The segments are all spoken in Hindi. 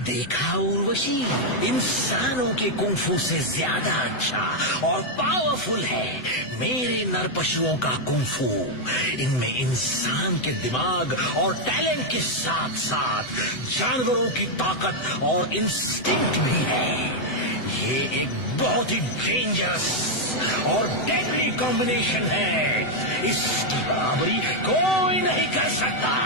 देखा उर्वशी, इंसानों के कुंफू से ज्यादा अच्छा और पावरफुल है मेरे नर पशुओं का कुंफू। इनमें इंसान के दिमाग और टैलेंट के साथ साथ जानवरों की ताकत और इंस्टिंक्ट भी है। ये एक बहुत ही डेंजरस और डेडली कॉम्बिनेशन है। इसकी बराबरी कोई नहीं कर सकता।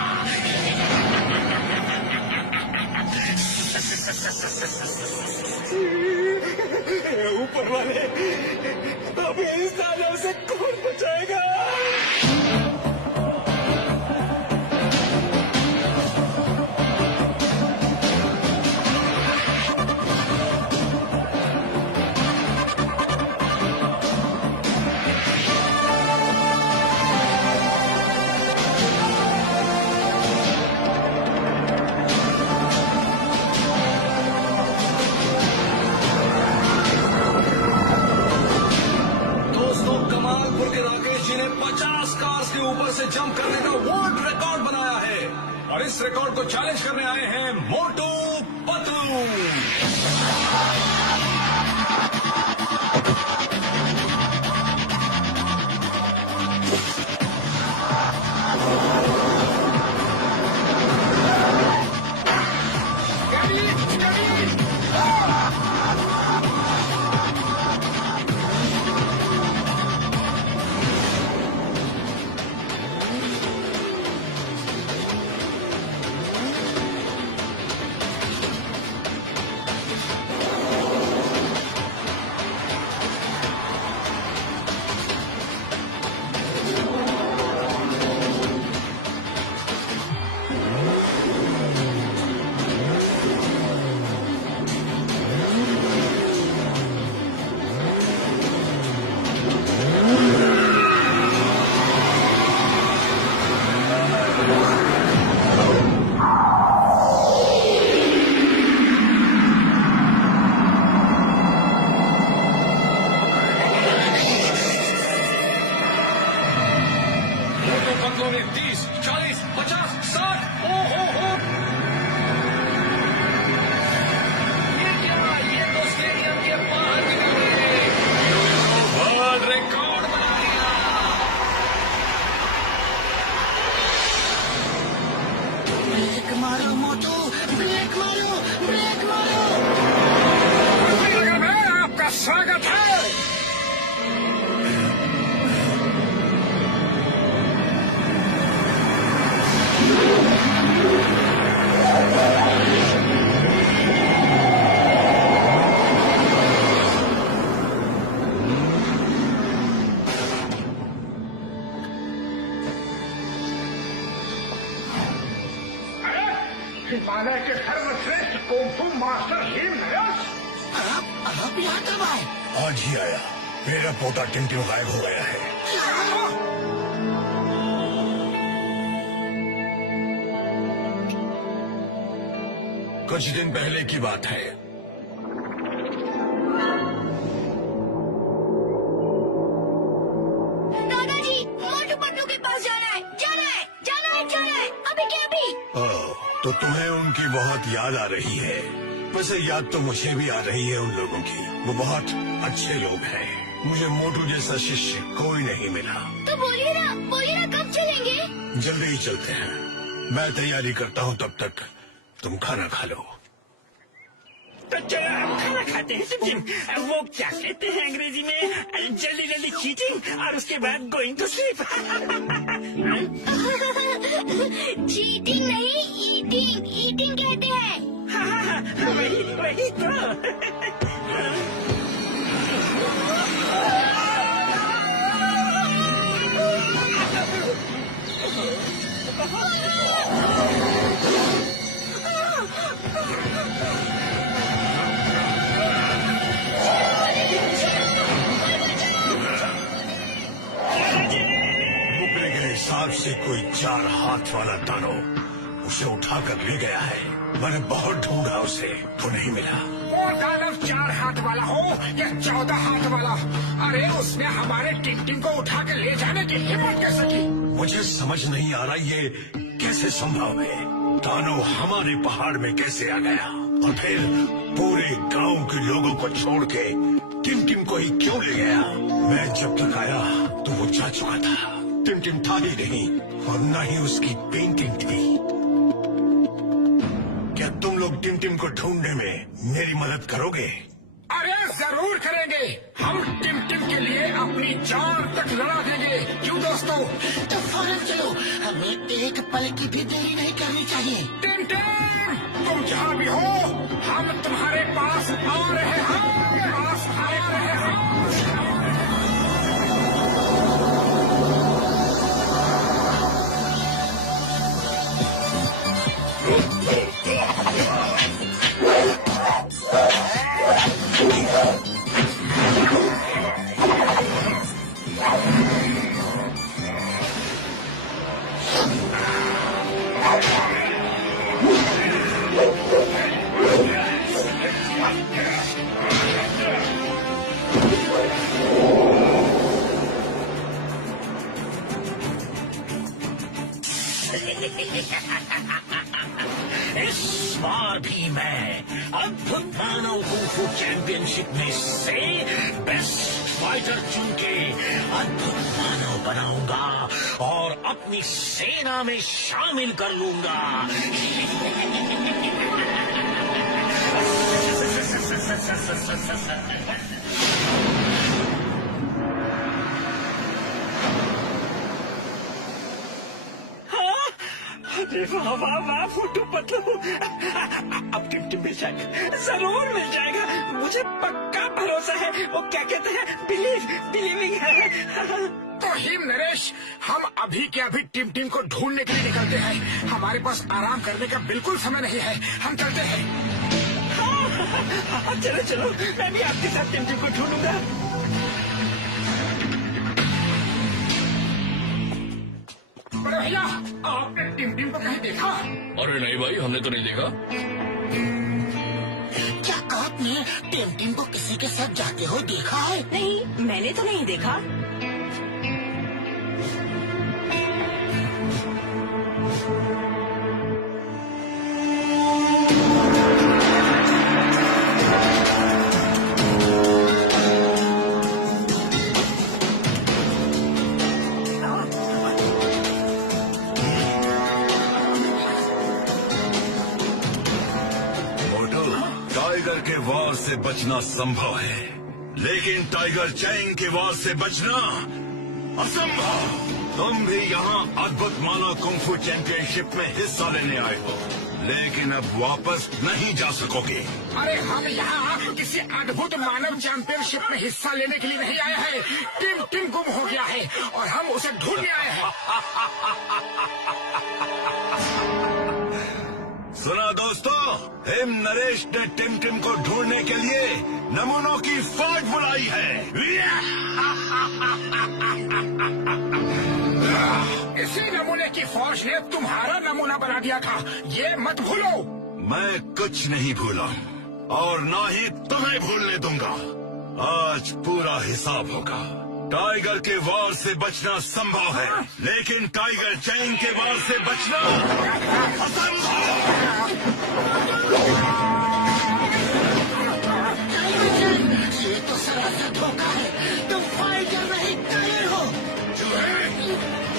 ऊपर वाले, अभी इस दानव से कौन बचाएगा? ऊपर से जंप करने का वर्ल्ड रिकॉर्ड बनाया है और इस रिकॉर्ड को चैलेंज करने आए हैं मोटू पतलू। पतलू ने 30, 40, 50, 60 हो। ये क्या? ये तो स्टेडियम के बाहर निकल गए। वर्ल्ड रिकॉर्ड बना दिया। ब्रेक मारो मोटू, ब्रेक मारो, ब्रेक मारो। आपका स्वागत है। हिमालय के सर्वश्रेष्ठ कुंफू मास्टर हिमराज, आप यहाँ कब आए? आज ही आया। मेरा पोता टिंटियो गायब हो गया है। कुछ दिन पहले की बात है। दादाजी, मोटू पतलू के पास जाना है, अभी क्या अभी? तो तुम्हें उनकी बहुत याद आ रही है। वैसे याद तो मुझे भी आ रही है उन लोगों की। वो बहुत अच्छे लोग हैं। मुझे मोटू जैसा शिष्य कोई नहीं मिला। तो बोलिए ना कब चलेंगे? जल्दी ही चलते हैं। मैं तैयारी करता हूँ, तब तक तुम खाना खा लो। तो चलो हम खाना खाते हैं। सिम वो क्या कहते हैं अंग्रेजी में, जल्दी चीटिंग और उसके बाद गोइंग टू स्लीप। चीटिंग नहीं, ईटिंग कहते हैं। वही तो। मुकरे के हिसाब से कोई 4 हाथ वाला दानव उसे उठाकर ले गया है। मैंने बहुत ढूंढा उसे, तो नहीं मिला। वो दानव 4 हाथ वाला हो या 14 हाथ वाला, अरे उसने हमारे टिंटिंग को उठा के ले जाने की हिम्मत कैसे की? मुझे समझ नहीं आ रहा ये कैसे संभव है। दानव हमारे पहाड़ में कैसे आ गया और फिर पूरे गांव के लोगों को छोड़ के टिम को ही क्यों ले गया? मैं जब तक आया तो वो जा चुका था। टिम था ही नहीं और न ही उसकी पेंटिंग थी। क्या तुम लोग टिम को ढूंढने में मेरी मदद करोगे? अरे जरूर करेंगे। हम टिम के लिए अपनी जान तक लड़ा देंगे। क्यों दोस्तों? तो फौरन चलो, हमें एक पल की भी देरी नहीं करनी चाहिए। टिम तुम जहाँ भी हो, हम तुम्हारे पास आ रहे हैं। इस बार भी मैं अद्भुत मानव कुंफू चैंपियनशिप में से बेस्ट फाइटर चुन के अद्भुत मानव बनाऊंगा और अपनी सेना में शामिल कर लूंगा। अरे वाह वाह वाह फुटू पतलू, अब टिम मिल जाएगा, जरूर मिल जाएगा। मुझे पक्का भरोसा है। वो क्या कहते हैं, बिलीविंग है। तो हिम नरेश, हम अभी के अभी टिम को ढूंढने के लिए निकलते हैं। हमारे पास आराम करने का बिल्कुल समय नहीं है। हम चलते हैं। चलो चलो, मैं भी आपके साथ टिम को ढूंढूंगा। बड़े भैया, आपने टिम को कहीं देखा? अरे नहीं भाई, हमने तो नहीं देखा। क्या आपने टिम को किसी के साथ जाते हो देखा है? नहीं, मैंने तो नहीं देखा। टाइगर के वार से बचना संभव है, लेकिन टाइगर चैंग के वार से बचना असंभव। तुम भी यहाँ अद्भुत मानव कुंफू चैंपियनशिप में हिस्सा लेने आए हो, लेकिन अब वापस नहीं जा सकोगे। अरे हम यहाँ किसी अद्भुत मानव चैंपियनशिप में हिस्सा लेने के लिए नहीं आए हैं। टिम गुम हो गया है और हम उसे ढूंढने आए हैं। सुना दोस्तों, हिम नरेश ने टिम को ढूंढने के लिए नमूनों की फौज बुलाई है। इसी नमूने की फौज ने तुम्हारा नमूना बना दिया था, ये मत भूलो। मैं कुछ नहीं भूला और ना ही तुम्हें भूलने दूंगा। आज पूरा हिसाब होगा। टाइगर के वार से बचना संभव है, लेकिन टाइगर चैंग के वार से बचना असंभव। ये तो सरासर धोखा है। तुम फाइटर नहीं, कायर हो।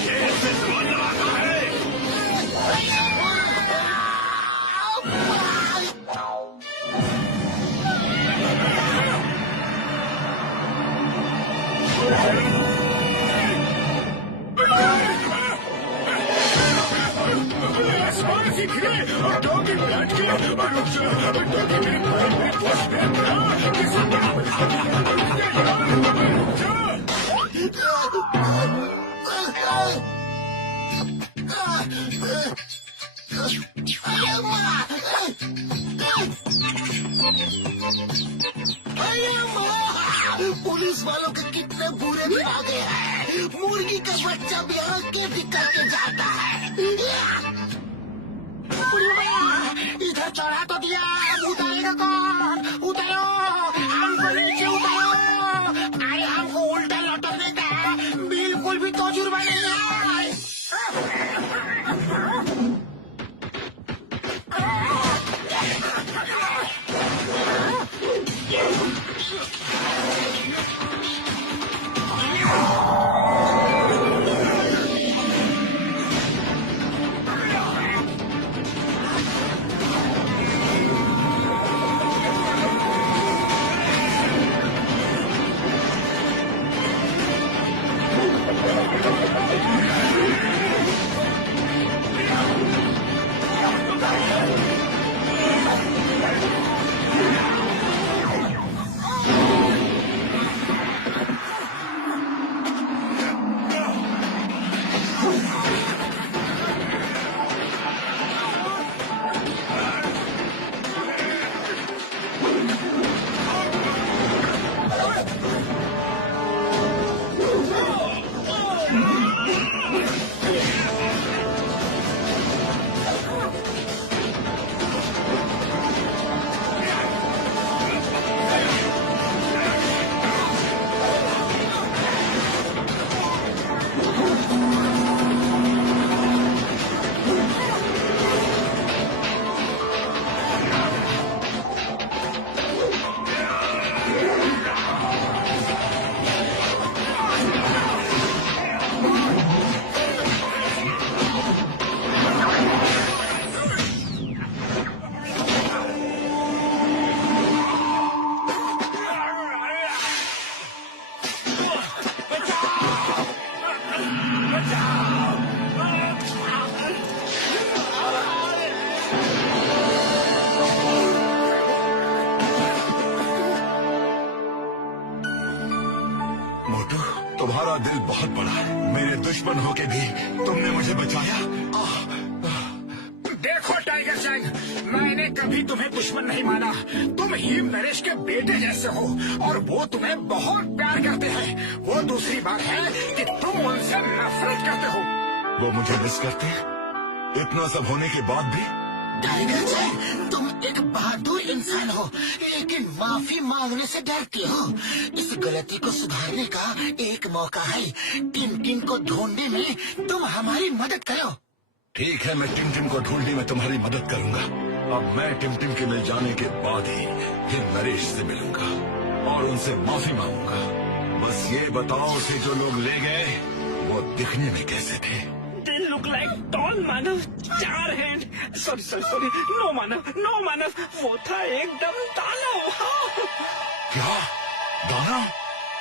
ये सिर्फ लगाता है। पुलिस वालों के कितने बुरे दिन आ गए हैं। मुर्गी का बच्चा भी आके दिक्कत के जाता है। इधर चढ़ा तो दिया, उतारेगा कौन? उतारो, हमको नीचे उतारो। अरे हमको उल्टा लटकने का बिल्कुल भी तजुर्बा नहीं है। तुम्हारा दिल बहुत बड़ा है। मेरे दुश्मन होके भी तुमने मुझे बचाया। देखो टाइगर चैंग, मैंने कभी तुम्हें दुश्मन नहीं माना। तुम हिम नरेश के बेटे जैसे हो और वो तुम्हें बहुत प्यार करते हैं। वो दूसरी बात है कि तुम उनसे नफरत करते हो। वो मुझे मिस करते हैं? इतना सब होने के बाद भी? टाइगर चैंग, तुम एक बहादुर इंसान हो, लेकिन माफी मांगने से डरते हो। इस गलती को सुधारने का एक मौका है। टिम को ढूंढने में तुम हमारी मदद करो। ठीक है, मैं टिम को ढूंढने में तुम्हारी मदद करूंगा। अब मैं टिम के मिल जाने के बाद ही फिर नरेश से मिलूंगा और उनसे माफी मांगूंगा। बस ये बताओ, उसे जो लोग ले गए वो दिखने में कैसे थे? They look like tall Manav, 4 hand. Sorry, no Manav, वो था एकदम दानव। क्या दानव?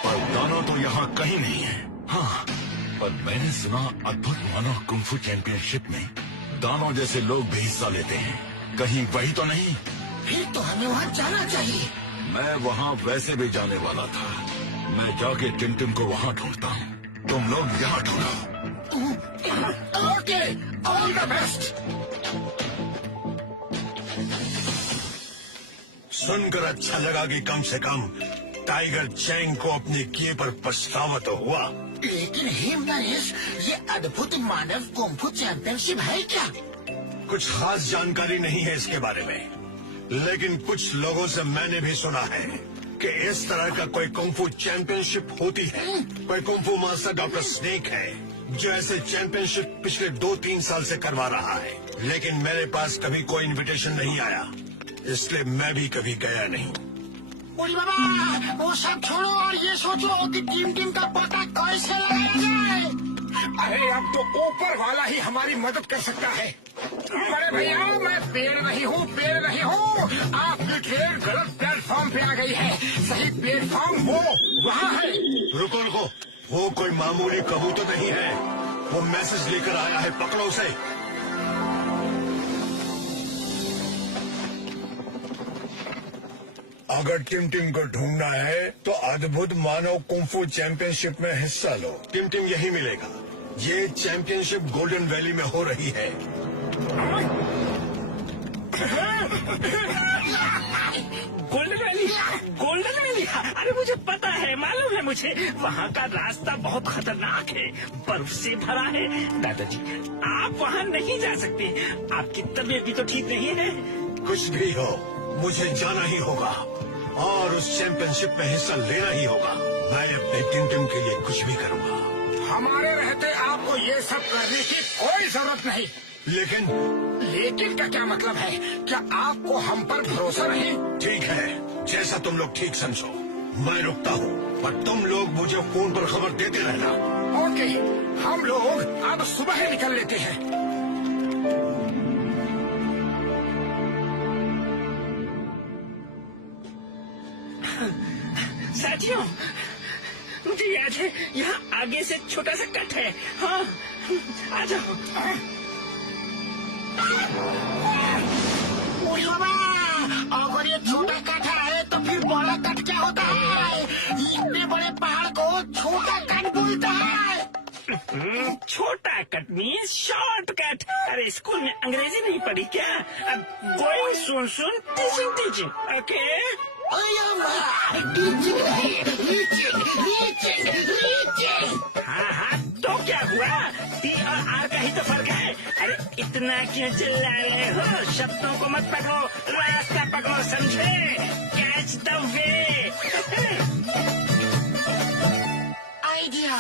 पर दानव तो यहाँ कहीं नहीं है। हाँ, पर मैंने सुना अद्भुत मानव कुंफू चैंपियनशिप में दानव जैसे लोग भी हिस्सा लेते हैं। कहीं वही तो नहीं? फिर तो हमें वहाँ जाना चाहिए। मैं वहाँ वैसे भी जाने वाला था। मैं जाके टिम को वहाँ ढूंढता हूँ। तुम लोग यहाँ ढूंढो। Okay, all the best. सुनकर अच्छा लगा कि कम से कम टाइगर चैंग को अपने किए पर पछतावा तो हुआ। लेकिन हिम नरेश, ये अद्भुत मानव कुंफू चैंपियनशिप है क्या? कुछ खास जानकारी नहीं है इसके बारे में, लेकिन कुछ लोगों से मैंने भी सुना है कि इस तरह का कोई कुंफू चैंपियनशिप होती है। कोई कुंफू मास्टर डॉक्टर स्नेक है जो ऐसे चैंपियनशिप पिछले 2-3 साल से करवा रहा है, लेकिन मेरे पास कभी कोई इनविटेशन नहीं आया, इसलिए मैं भी कभी गया नहीं। बोली बाबा, वो सब छोड़ो और ये सोचो कि टिम का पता कैसे लगाया जाए। अरे अब तो ऊपर वाला ही हमारी मदद कर सकता है। अरे भैया, मैं पेड़ नहीं हूँ। आपकी ट्रेन गलत प्लेटफॉर्म पे आ गई है। सही प्लेटफॉर्म वो वहाँ है। रुको, वो कोई मामूली कबूतर नहीं है। वो मैसेज लेकर आया है, पकड़ो उसे। अगर टिम को ढूंढना है तो अद्भुत मानव कुंफू चैंपियनशिप में हिस्सा लो। टिम यही मिलेगा। ये चैंपियनशिप गोल्डन वैली में हो रही है। Golden valley. अरे मुझे पता है, मालूम है मुझे। वहाँ का रास्ता बहुत खतरनाक है, बर्फ से भरा है। दादाजी, आप वहाँ नहीं जा सकते। आपकी तबीयत भी तो ठीक नहीं है। कुछ भी हो, मुझे जाना ही होगा और उस चैंपियनशिप में हिस्सा लेना ही होगा। मैं अपने टिम के लिए कुछ भी करूँगा। हमारे रहते आपको ये सब करने की कोई जरूरत नहीं। लेकिन का क्या मतलब है? क्या आपको हम पर भरोसा नहीं? ठीक है, जैसा तुम लोग ठीक समझो। मैं रुकता हूँ, पर तुम लोग मुझे फोन पर खबर देते रहना। ओके, हम लोग अब सुबह ही निकल लेते हैं। साथियों, मुझे याद है यहाँ आगे से छोटा सा कट है। हाँ, आ जाओ। अगर ये छोटा कट है तो फिर बड़ा कट क्या होता है? इतने बड़े पहाड़ को छोटा कट बोलता है। छोटा कट मीन्स शॉर्ट कट। अरे स्कूल में अंग्रेजी नहीं पढ़ी क्या? अब गोइंग सुन टीचिंग। ओके, हाँ, तो क्या हुआ? टी और आर का ही तो फर्क है। अरे इतना क्यों चिल्ला रहे हो? शब्दों को मत पकड़ो, रास्ता पकड़ो, समझे? Catch the way. आइडिया।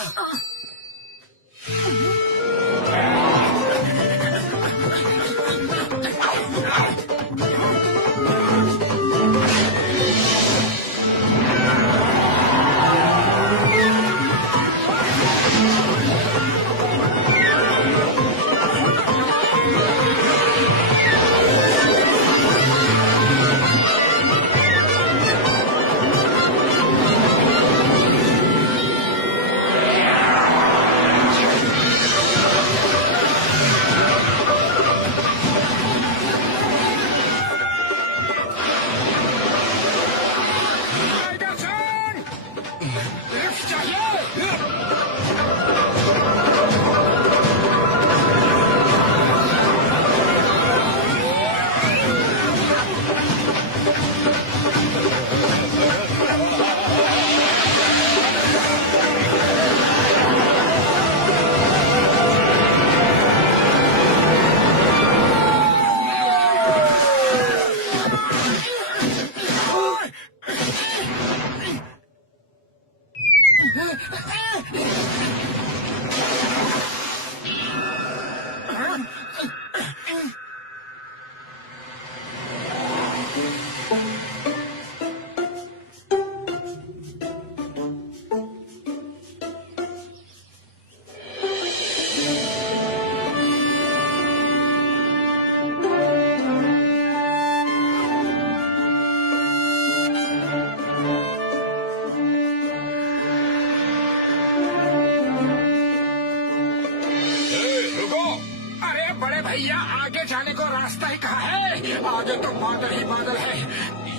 बादल ही बादल है।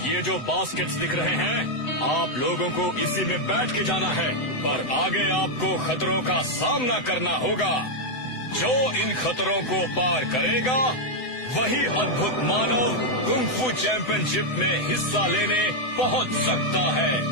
ये जो बास्केट्स दिख रहे हैं, आप लोगों को इसी में बैठ के जाना है, पर आगे आपको खतरों का सामना करना होगा। जो इन खतरों को पार करेगा वही अद्भुत मानव कुंग-फू चैंपियनशिप में हिस्सा लेने पहुंच सकता है।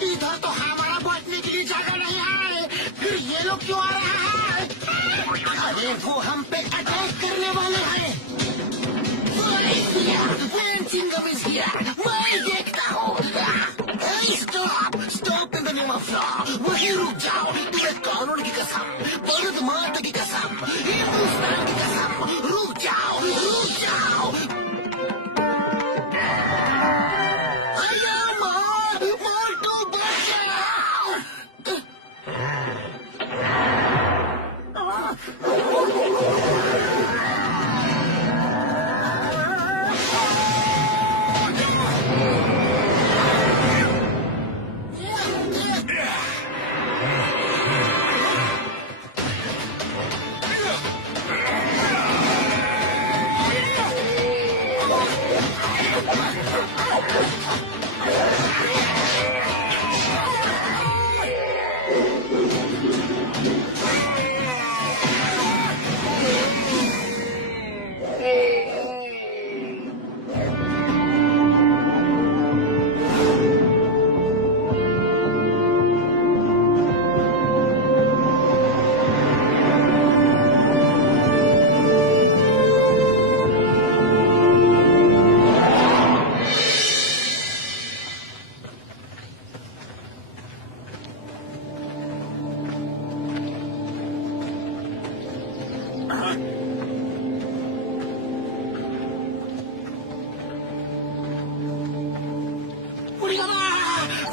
इधर तो हमारा बैठने के लिए जगह नहीं है, फिर ये लोग क्यों आ रहा है? अरे वो हम पे अटैक करने वाले हैं। मैं देखता हूँ। Stop in the name of law. वहीं रुक जाओ। तुम्हें कानून की कसम, भारत माता की कसम, हिंदुस्तान की कसम, रुक जाओ, रुक जाओ।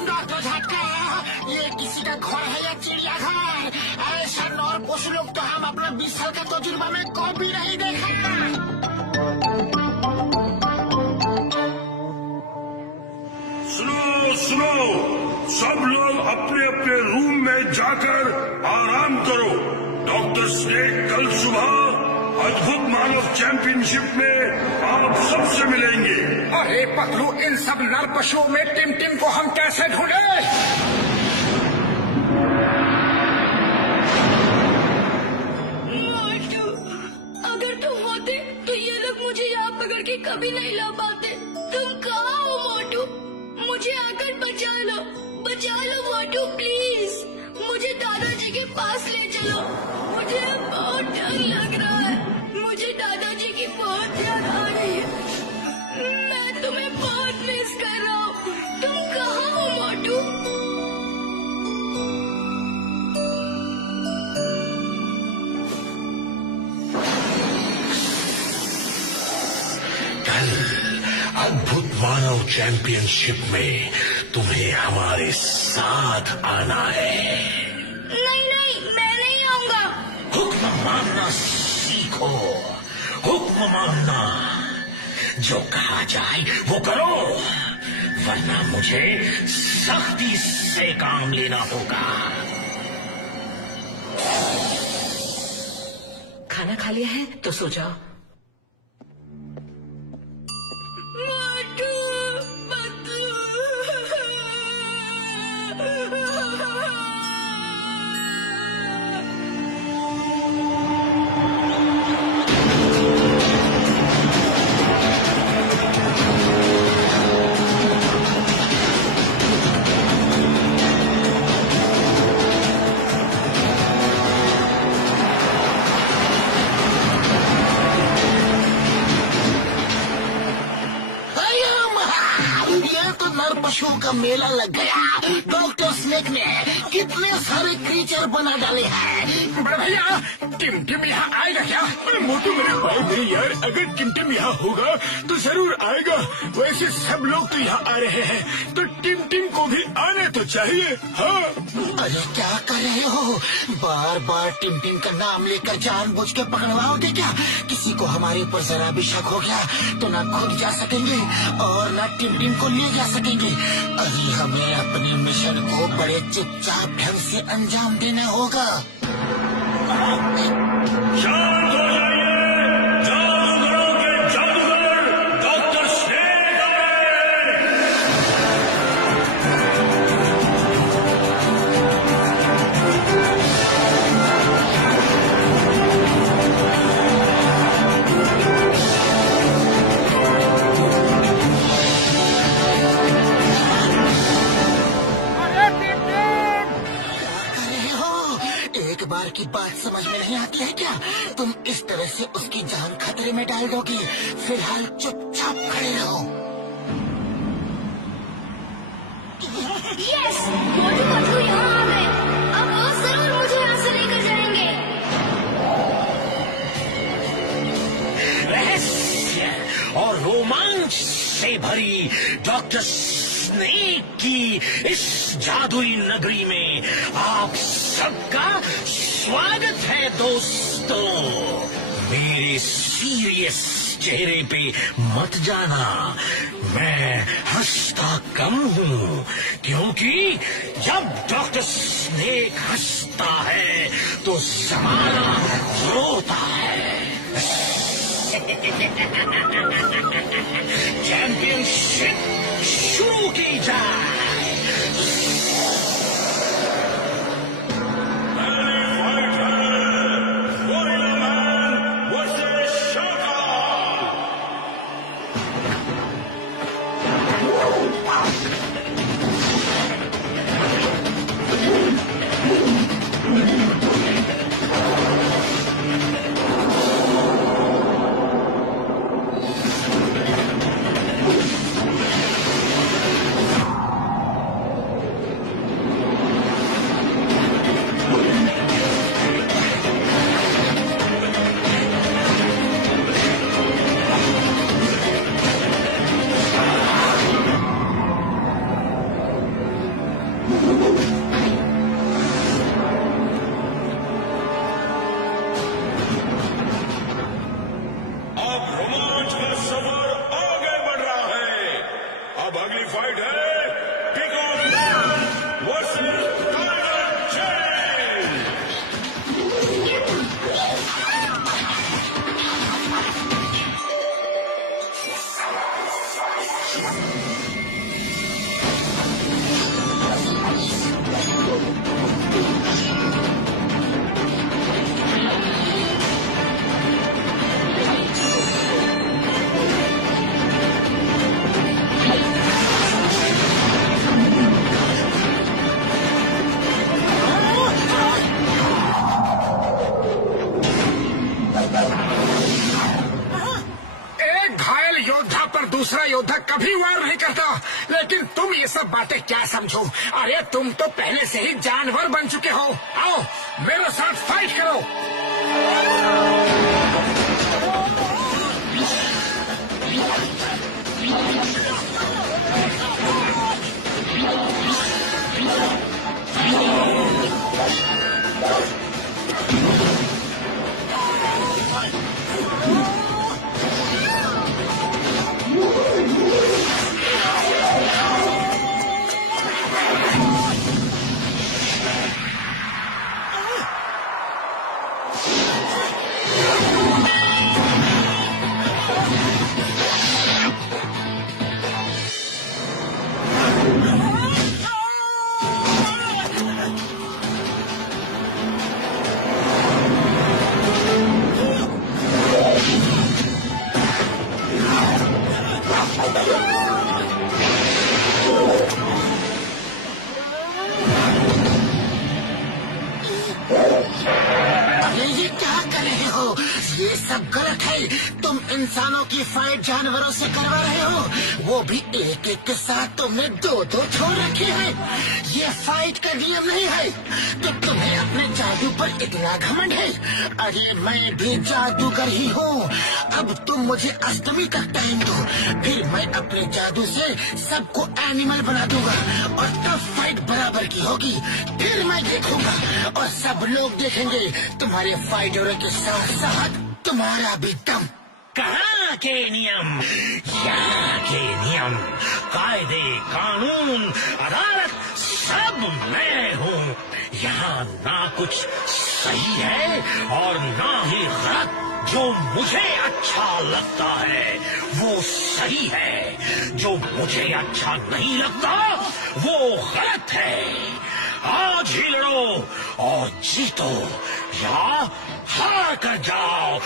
डॉक्टर झटका, ये किसी का घर है या चिड़ियाघर? ऐसा नौर पशु लोग तो हम अपना 20 साल का तजुर्बा में कभी नहीं देखा। सुनो, सब लोग अपने अपने रूम में जाकर आराम करो। डॉक्टर स्नेक कल सुबह अद्भुत मानव चैंपियनशिप में आप सबसे मिलेंगे। अरे पतलू, इन सब नर पशुओं में टिम टिम को हम कैसे ढूंढे? मोटू, अगर तुम होते तो ये लोग मुझे यहाँ पकड़ के कभी नहीं ला पाते। तुम कहाँ हो मोटू? मुझे आकर बचा लो मोटू, प्लीज। मुझे दादाजी के पास ले चलो। मुझे बहुत डर लग रहा है। मुझे दादाजी की बहुत याद आ रही है। मैं तुम्हें बहुत मिस कर रहा हूँ। तुम कहाँ हो मोटू? कल अद्भुत मानव चैंपियनशिप में तुम्हें हमारे साथ आना है। नहीं, मैं नहीं आऊंगा। हुक्म मानना सीखो, हुक्म मानना। जो कहा जाए वो करो, वरना मुझे सख्ती से काम लेना होगा। खाना खा लिया है तो सो जाओ। मोटू, पतलू। नर पशुओं का मेला लग गया। डॉक्टर स्नेक ने कितने सारे क्रीचर बना डाले हैं। बड़े भैया टिमटिम यहाँ आएगा क्या? मोटू मेरे भाई नहीं यार, अगर टिमटिम यहाँ होगा तो जरूर आएगा। वैसे सब लोग तो यहाँ आ रहे हैं, तो टिमटिम को भी आने तो चाहिए। हाँ अरे क्या कर रहे हो? बार बार टिमटिम का नाम लेकर जानबूझ के पकड़वाओगे क्या? किसी को हमारे ऊपर जरा भी शक हो गया तो ना खुद जा सकेंगे और ना टिमटिम को ले जा सकेंगे। अभी हमें अपने मिशन को बड़े चुपचाप ढंग से अंजाम देना होगा। शांत हो जाइए, जादूगरों के जादूगर डॉक्टर स्नेक आए। एक बार की बात समझ में नहीं आती है क्या? तुम इस तरह से उसकी जान खतरे में डाल दोगे। फिलहाल चुपचाप खड़े रहो। यस, मोटू पतलू यहाँ आ गए। अब वो जरूर मुझे यहाँ से लेकर जाएंगे। रहस्य और रोमांच से भरी डॉक्टर स्नेक की इस जादुई नगरी में आप सबका स्वागत है दोस्तों। मेरे सीरियस चेहरे पे मत जाना, मैं हंसता कम हूँ, क्योंकि जब डॉक्टर स्नेक हंसता है तो जमाना रोता है। चैंपियनशिप शुरू की जाए। दूसरा योद्धा कभी वार नहीं करता, लेकिन तुम ये सब बातें क्या समझो? अरे तुम तो पहले से ही जानवर बन चुके हो। आओ मेरे साथ फाइट करो। ये सब गलत है। तुम इंसानों की फाइट जानवरों से करवा रहे हो, वो भी एक एक के साथ। तुमने दो दो छोड़ रखे हैं। ये फाइट का नियम नहीं है। तो तुम्हें अपने जादू पर इतना घमंड है? अरे मैं भी जादूगर ही हूँ। अब तुम मुझे अष्टमी तक टाइम दो, फिर मैं अपने जादू से सबको एनिमल बना दूंगा और तब फाइट बराबर की होगी। फिर मैं देखूंगा और सब लोग देखेंगे तुम्हारे फाइटरों के साथ साथ तुम्हारा भी दम। कहाँ के नियम, यहाँ के नियम, कायदे कानून अदालत सब मैं हूँ। यहाँ ना कुछ सही है और ना ही गलत। जो मुझे अच्छा लगता है वो सही है, जो मुझे अच्छा नहीं लगता वो गलत है। आज ही लड़ो और जीतो या हार कर जाओ।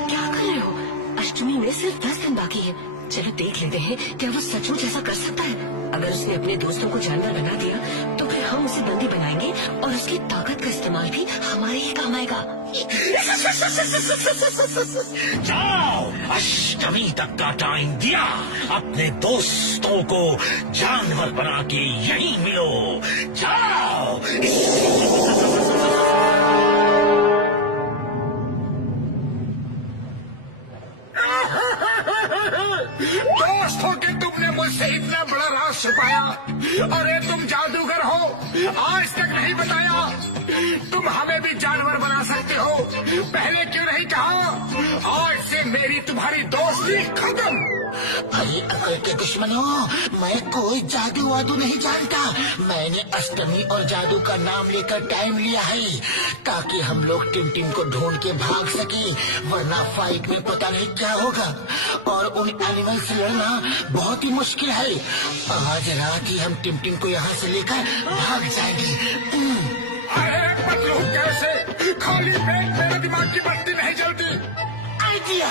क्या कर रहे हो? अष्टमी में सिर्फ 10 दिन बाकी है। चलो देख लेते हैं क्या वो सचमुच ऐसा कर सकता है। अगर उसने अपने दोस्तों को जानवर बना दिया तो फिर हम उसे बंदी बनाएंगे और उसकी ताकत का इस्तेमाल भी हमारे ही काम आएगा। जाओ, अष्टमी तक का टाइम दिया। अपने दोस्तों को जानवर बना के यहीं मिलो। जाओ। दोस्तों के तुमने मुझसे इतना बड़ा राज छुपाया। अरे तुम जादूगर हो, आज तक नहीं बताया। तुम हमें भी जानवर बना सकते हो, पहले क्यों नहीं कहा? आज से मेरी तुम्हारी दोस्ती खत्म। अरे अकल के दुश्मनों, मैं कोई जादू वादू नहीं जानता। मैंने अष्टमी और जादू का नाम लेकर टाइम लिया है ताकि हम लोग टिम को ढूंढ के भाग सके, वरना फाइट में पता नहीं क्या होगा और उन एनिमल से लड़ना बहुत ही मुश्किल है। आज रात ही हम टिम को यहाँ से लेकर भाग जाएंगे। अरे पतलू, कैसे? खाली पेट मेरे दिमाग की बत्ती नहीं जलती। आइडिया।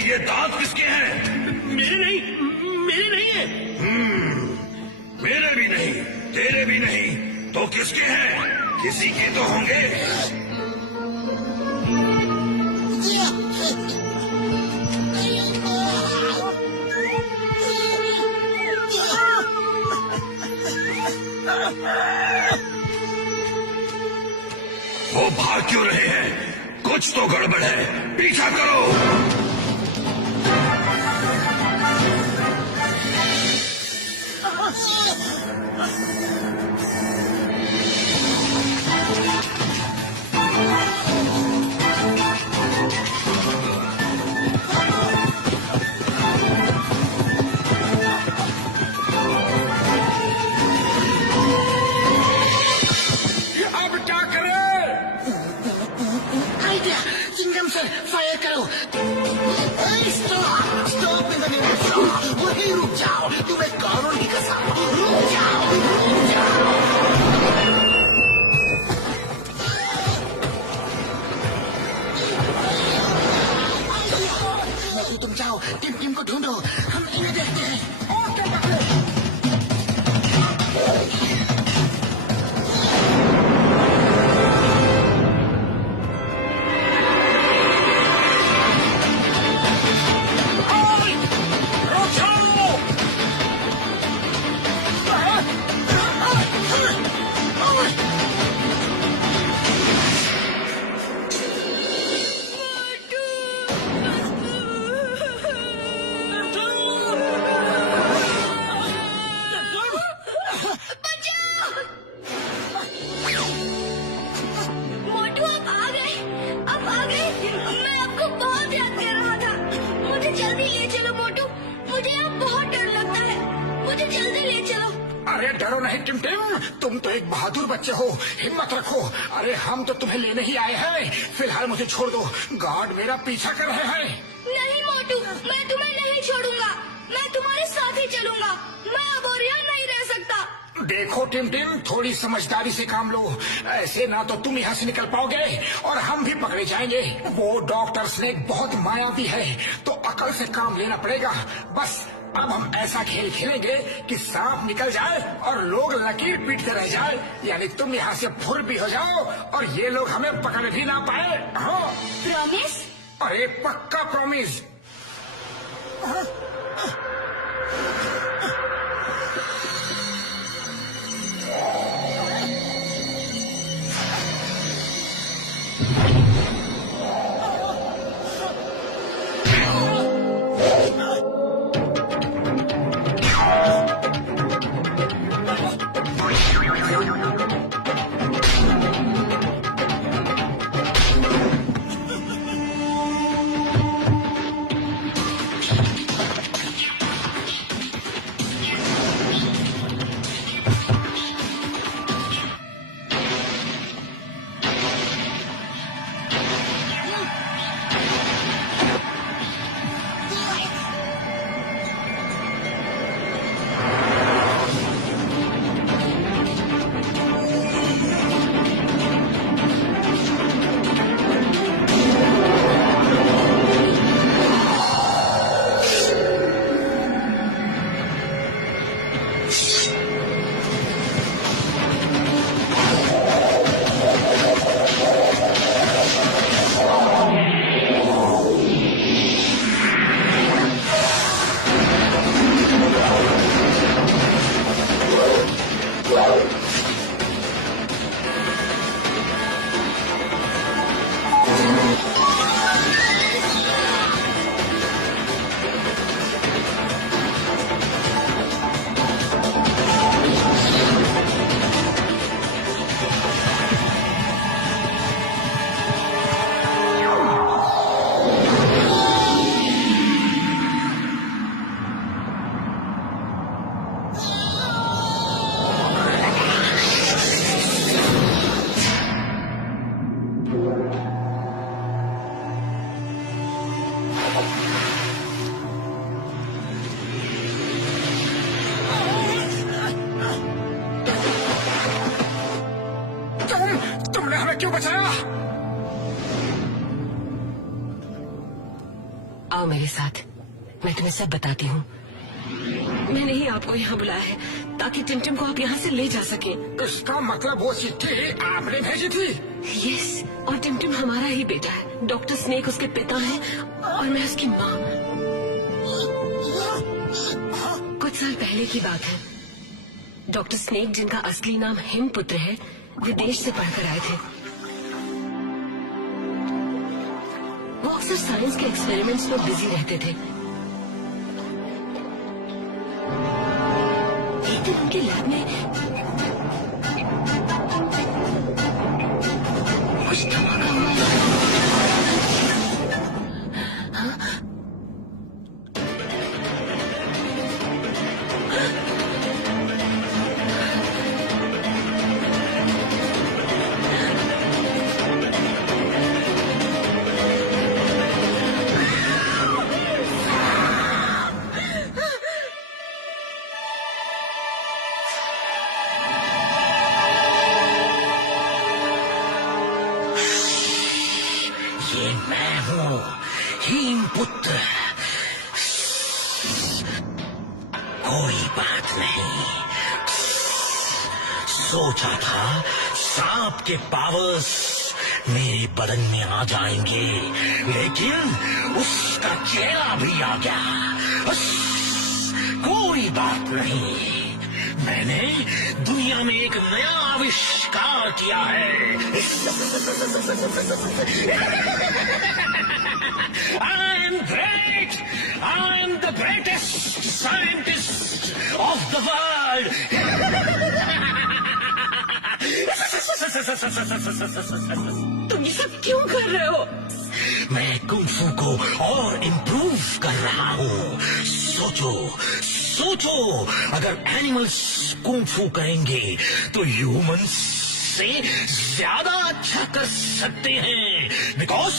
ये दांत किसके हैं? मेरे नहीं, मेरे नहीं है। मेरे भी नहीं, तेरे भी नहीं, तो किसके हैं? किसी के तो होंगे। वो भाग क्यों रहे हैं? कुछ तो गड़बड़ है, पीछा करो। फायर करो। डरो नहीं टिमटिम, तुम तो एक बहादुर बच्चे हो, हिम्मत रखो। अरे हम तो तुम्हें लेने ही आए हैं, फिलहाल मुझे छोड़ दो, गार्ड मेरा पीछा कर रहे हैं। नहीं मोटू, मैं तुम्हें नहीं छोड़ूंगा, मैं तुम्हारे साथ ही चलूंगा, मैं अब और यहाँ नहीं रह सकता। देखो टिमटिम, थोड़ी समझदारी से काम लो, ऐसे ना तो तुम यहाँ से निकल पाओगे और हम भी पकड़े जाएंगे। वो डॉक्टर स्नेक बहुत मायावी है, तो अकल से काम लेना पड़ेगा। बस अब हम ऐसा खेल खेलेंगे कि सांप निकल जाए और लोग लकीर पीटते रह जाए, यानी तुम यहाँ से फुर भी हो जाओ और ये लोग हमें पकड़ भी ना पाए। हाँ प्रॉमिस? अरे पक्का प्रॉमिस। तुमने हमें क्यों बचाया? आओ मेरे साथ, मैं तुम्हें सब बताती हूँ। मैंने ही आपको यहाँ बुलाया है ताकि टिमटिम को आप यहाँ से ले जा सके। इसका मतलब वो चिट्ठी आपने भेजी थी? यस, और टिमटिम हमारा ही बेटा है। डॉक्टर स्नेक उसके पिता है और मैं उसकी माँ। कुछ साल पहले की बात है। डॉक्टर स्नेक, जिनका असली नाम हिमपुत्र है, विदेश से पढ़कर आए थे। वो अक्सर साइंस के एक्सपेरिमेंट्स में बिजी रहते थे। एक दिन उनके लैब में कुछ धमाका हुआ। ये मैं हूँ, हिमपुत्र। कोई बात नहीं, सोचा था सांप के पावर्स मेरे बदन में आ जाएंगे, लेकिन उसका चेहरा भी आ गया। कोई बात नहीं, मैंने दुनिया में एक नया आविष्कार किया है। I am great. I am the greatest scientist of the world. तुम ये सब क्यों कर रहे हो? मैं कुंग फू को और इम्प्रूव कर रहा हूँ। सोचो अगर एनिमल्स कुंफू करेंगे तो ह्यूमंस से ज्यादा अच्छा कर सकते हैं, because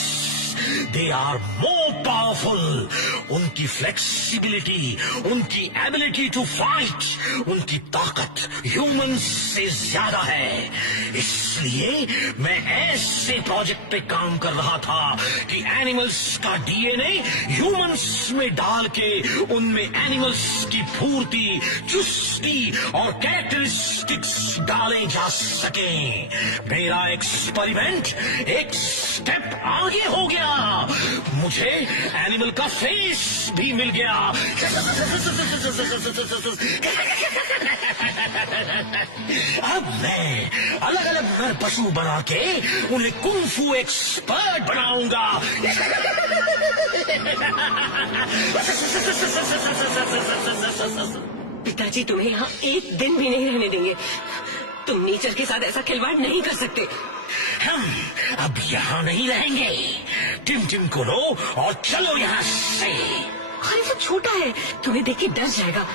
they are more powerful. उनकी फ्लेक्सिबिलिटी, उनकी एबिलिटी टू फाइट, उनकी ताकत ह्यूमंस से ज्यादा है। इसलिए मैं ऐसे प्रोजेक्ट पे काम कर रहा था कि एनिमल्स का डीएनए ह्यूमंस में डाल के उनमें एनिमल्स की फूर्ति, चुस्ती और कैरेक्टरिस्टिक्स डाले जा सके। मेरा एक्सपेरिमेंट एक स्टेप आगे हो गया। मुझे एनिमल का फेस भी मिल गया। अब मैं अलग अलग नर पशु बना के उन्हें कुंफू एक्सपर्ट बनाऊंगा। पिताजी तुम्हें यहाँ एक दिन भी नहीं रहने देंगे। तुम नेचर के साथ ऐसा खिलवाड़ नहीं कर सकते। हम अब यहाँ नहीं रहेंगे। टिम को लो और चलो यहाँ से। अरे वो छोटा है, तुम्हें देख के डर जाएगा।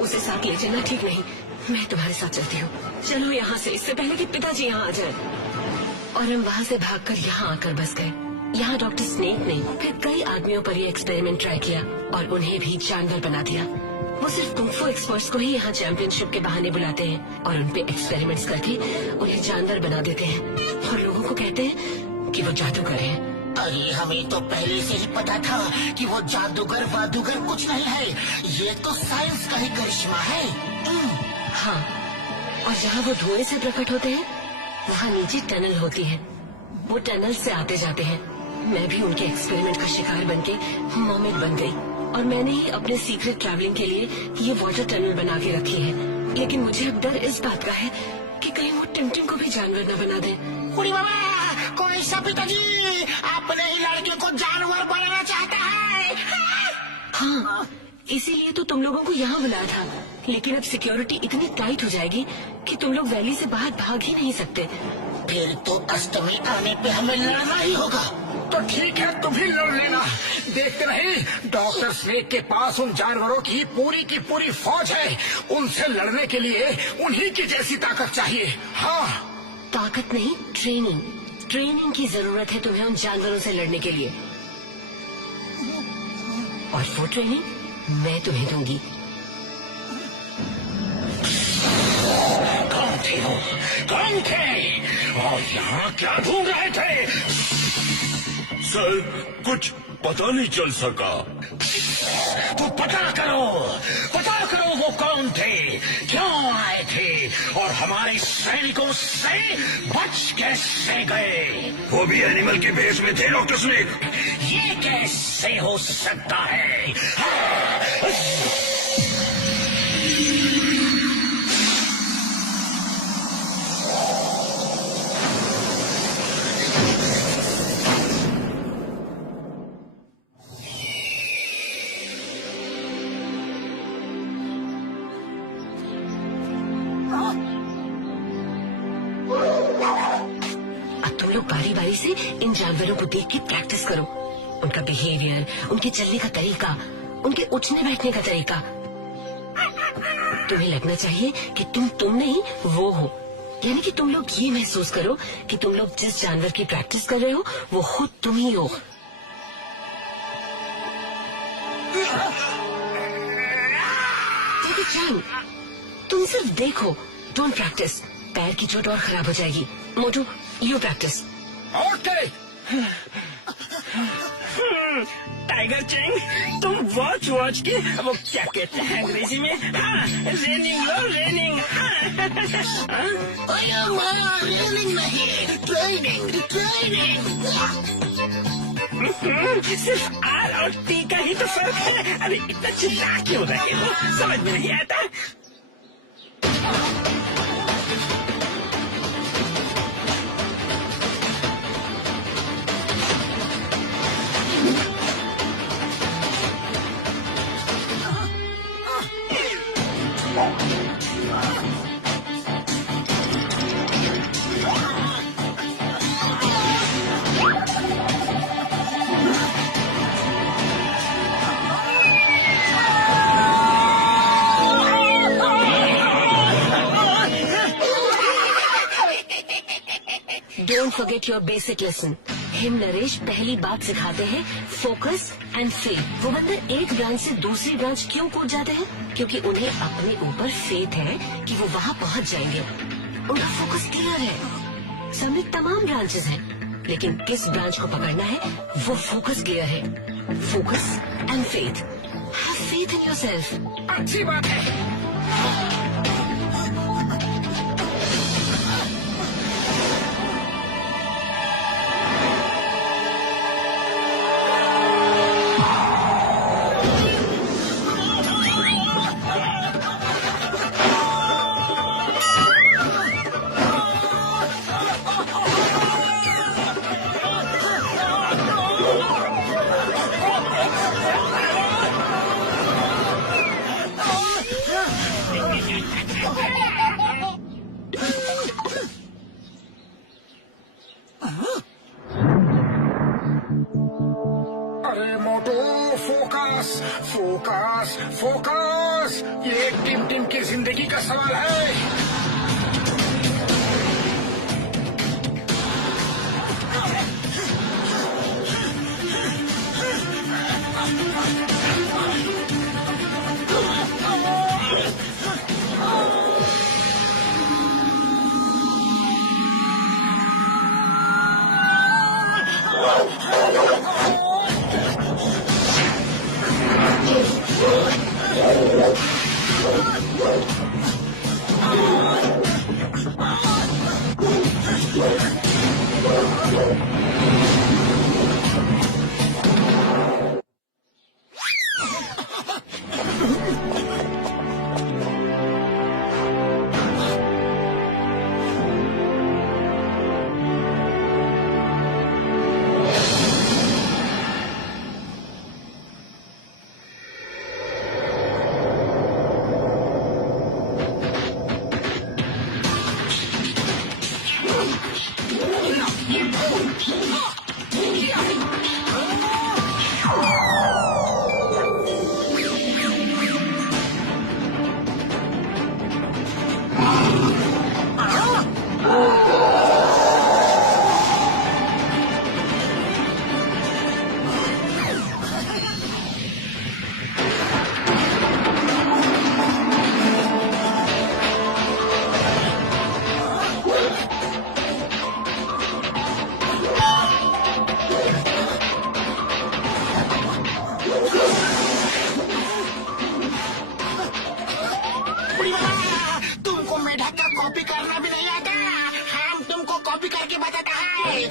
उसे साथ ले जाना ठीक नहीं। मैं तुम्हारे साथ चलती हूँ। चलो यहाँ से, इससे पहले कि पिताजी यहाँ आ जाए। और हम वहाँ से भागकर यहाँ आकर बस गए। यहाँ डॉक्टर स्नेक ने फिर कई आदमियों पर ये एक्सपेरिमेंट ट्राई किया और उन्हें भी जानवर बना दिया। वो सिर्फ कुंफू एक्सपर्ट्स को ही यहाँ चैंपियनशिप के बहाने बुलाते हैं और उनपे एक्सपेरिमेंट्स करके उन्हें जानवर बना देते हैं और लोगों को कहते हैं कि वो जादूगर हैं। अरे हमें तो पहले से ही पता था कि वो जादूगर वादूगर कुछ नहीं है। ये तो साइंस का ही करिश्मा है। हाँ, और जहाँ वो धुएं से प्रकट होते हैं वहाँ नीचे टनल होती है। वो टनल से आते जाते हैं। मैं भी उनके एक्सपेरिमेंट का शिकार बनके मर्मेड बन गई और मैंने ही अपने सीक्रेट ट्रैवलिंग के लिए ये वाटर टनल बना के रखी है। लेकिन मुझे अब डर इस बात का है कि कहीं वो टिम को भी जानवर न बना दे। कुड़ी बाबा, कोई सा पिताजी अपने ही लड़के को जानवर बनाना चाहता है। हाँ, इसीलिए तो तुम लोगों को यहाँ बुलाया था। लेकिन अब सिक्योरिटी इतनी टाइट हो जाएगी कि तुम लोग वैली से बाहर भाग ही नहीं सकते। फिर तो अष्टमी आने पे हमें लड़ना ही होगा। तो ठीक है, तुम ही लड़ लेना। देखते रहे, डॉक्टर स्नेक के पास उन जानवरों की पूरी फौज है। उनसे लड़ने के लिए उन्हीं की जैसी ताकत चाहिए। हाँ, ताकत नहीं, ट्रेनिंग की जरूरत है तुम्हें उन जानवरों से लड़ने के लिए। और वो ट्रेनिंग मैं तुम्हें दूंगी। कौन थे और यहाँ क्या ढूंढ रहे थे? सर, कुछ पता नहीं चल सका। तो पता करो वो कौन थे, क्यों आए थे और हमारे सैनिकों से बच कैसे गए? वो भी एनिमल के भेष में थे डॉक्टर स्नेक। ये कैसे हो सकता है? बारी बारी से इन जानवरों को देख के प्रैक्टिस करो। उनका बिहेवियर, उनके चलने का तरीका, उनके उठने बैठने का तरीका। तुम्हें लगना चाहिए कि तुम नहीं वो हो। यानी कि तुम लोग ये महसूस करो कि तुम लोग जिस जानवर की प्रैक्टिस कर रहे हो वो खुद तुम ही हो। तुम सिर्फ देखो, डोंट प्रैक्टिस। पैर की चोट और खराब हो जाएगी। मोटू, you practice. Okay. Tiger Chang, तुम वॉच के वो क्या कहते हैं अंग्रेजी में? हाँ, रेनिंग लो, रेनिंग। रेनिंग नहीं, ट्रेनिंग। सिर्फ आर और टी का ही तो फर्क है। अरे इतना चिल्ला क्यों रहे हो? समझ में नहीं आता। Don't forget your basic lesson. Him Naresh पहली बात सिखाते हैं फोकस एंड फेथ। वो बंदर एक ब्रांच से दूसरी ब्रांच क्यों कूद जाते हैं? क्योंकि उन्हें अपने ऊपर फेथ है कि वो वहाँ पहुँच जाएंगे। उनका फोकस क्लियर है। सामने तमाम ब्रांचेस हैं, लेकिन किस ब्रांच को पकड़ना है वो फोकस क्लियर है। Focus and faith. Have faith in yourself. अच्छी बात है। अरे मोटू, फोकस फोकस फोकस। ये टिम टिम की जिंदगी का सवाल है। तुमको मेढक का कॉपी करना भी नहीं आता। हम तुमको कॉपी करके बताता है।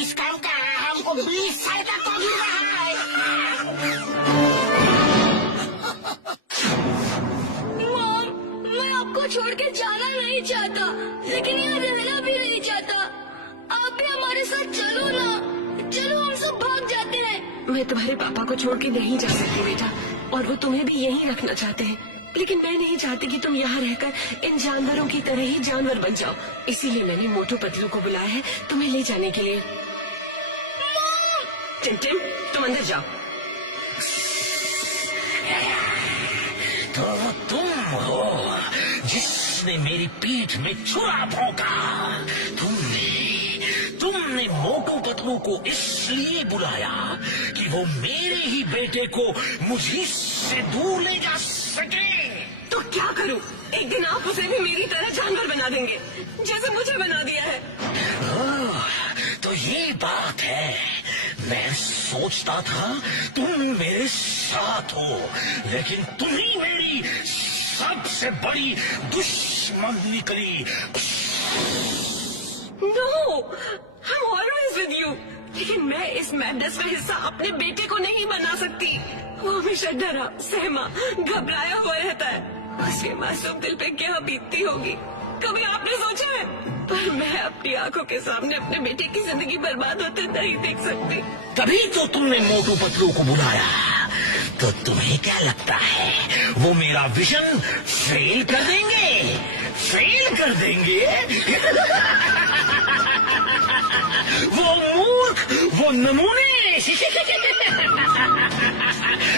इस काम का हमको 20 साल का कॉपी रहा है। मॉम, मैं आपको छोड़ के जाना नहीं चाहता, लेकिन यहाँ रहना भी नहीं चाहता। आप भी हमारे साथ चलो ना। चलो, हम सब भाग जाते हैं। मैं तुम्हारे पापा को छोड़ के नहीं जा सकती बेटा, और वो तुम्हें भी यहीं रखना चाहते हैं। लेकिन मैं नहीं चाहती कि तुम यहाँ रहकर इन जानवरों की तरह ही जानवर बन जाओ। इसीलिए मैंने मोटू पतलू को बुलाया है तुम्हें ले जाने के लिए। टिम टिम, तुम अंदर जाओ। तो तुम हो जिसने मेरी पीठ में छुरा भोंका। तुमने मोटू पतलू को इसलिए बुलाया कि वो मेरे ही बेटे को मुझसे दूर ले जा सके। तो क्या करूं? एक दिन आप उसे भी मेरी तरह जानवर बना देंगे, जैसे मुझे बना दिया है। तो ये बात है। मैं सोचता था तुम मेरे साथ हो, लेकिन तुम ही मेरी सबसे बड़ी दुश्मन निकली। No, I'm always with you। लेकिन मैं इस मैडनेस का हिस्सा अपने बेटे को नहीं बना सकती। वो हमेशा डरा, सहमा, घबराया हुआ रहता है। उसके मासूम दिल पे क्या बीतती होगी, कभी आपने सोचा है? पर मैं अपनी आंखों के सामने अपने बेटे की जिंदगी बर्बाद होते नहीं देख सकती। तभी तो तुमने मोटू पतलू को बुलाया। तो तुम्हें क्या लगता है वो मेरा विजन फेल कर देंगे? फेल कर देंगे? वो मूर्ख, वो नमूने।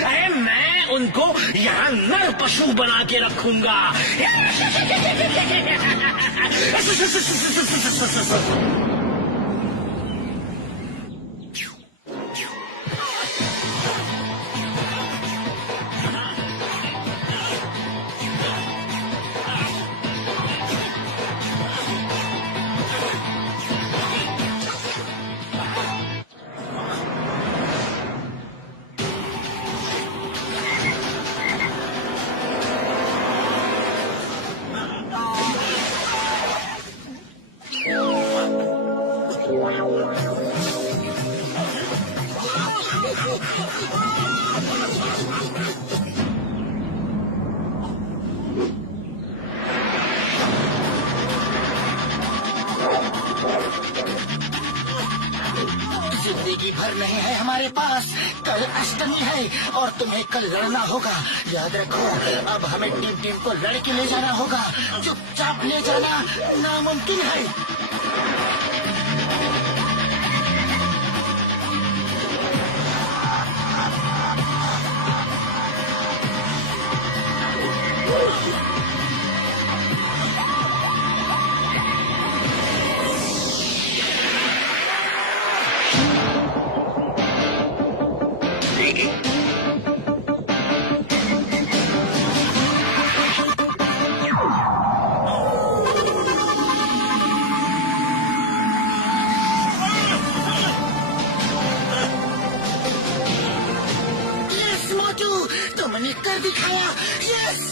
अरे मैं उनको यहाँ नर पशु बना के रखूंगा। जिंदगी भर नहीं है हमारे पास, कल अष्टमी है और तुम्हें कल लड़ना होगा। याद रखो, अब हमें टीम को लड़के ले जाना होगा। चुपचाप ले जाना नामुमकिन है। तुमने कर दिखाया। यस।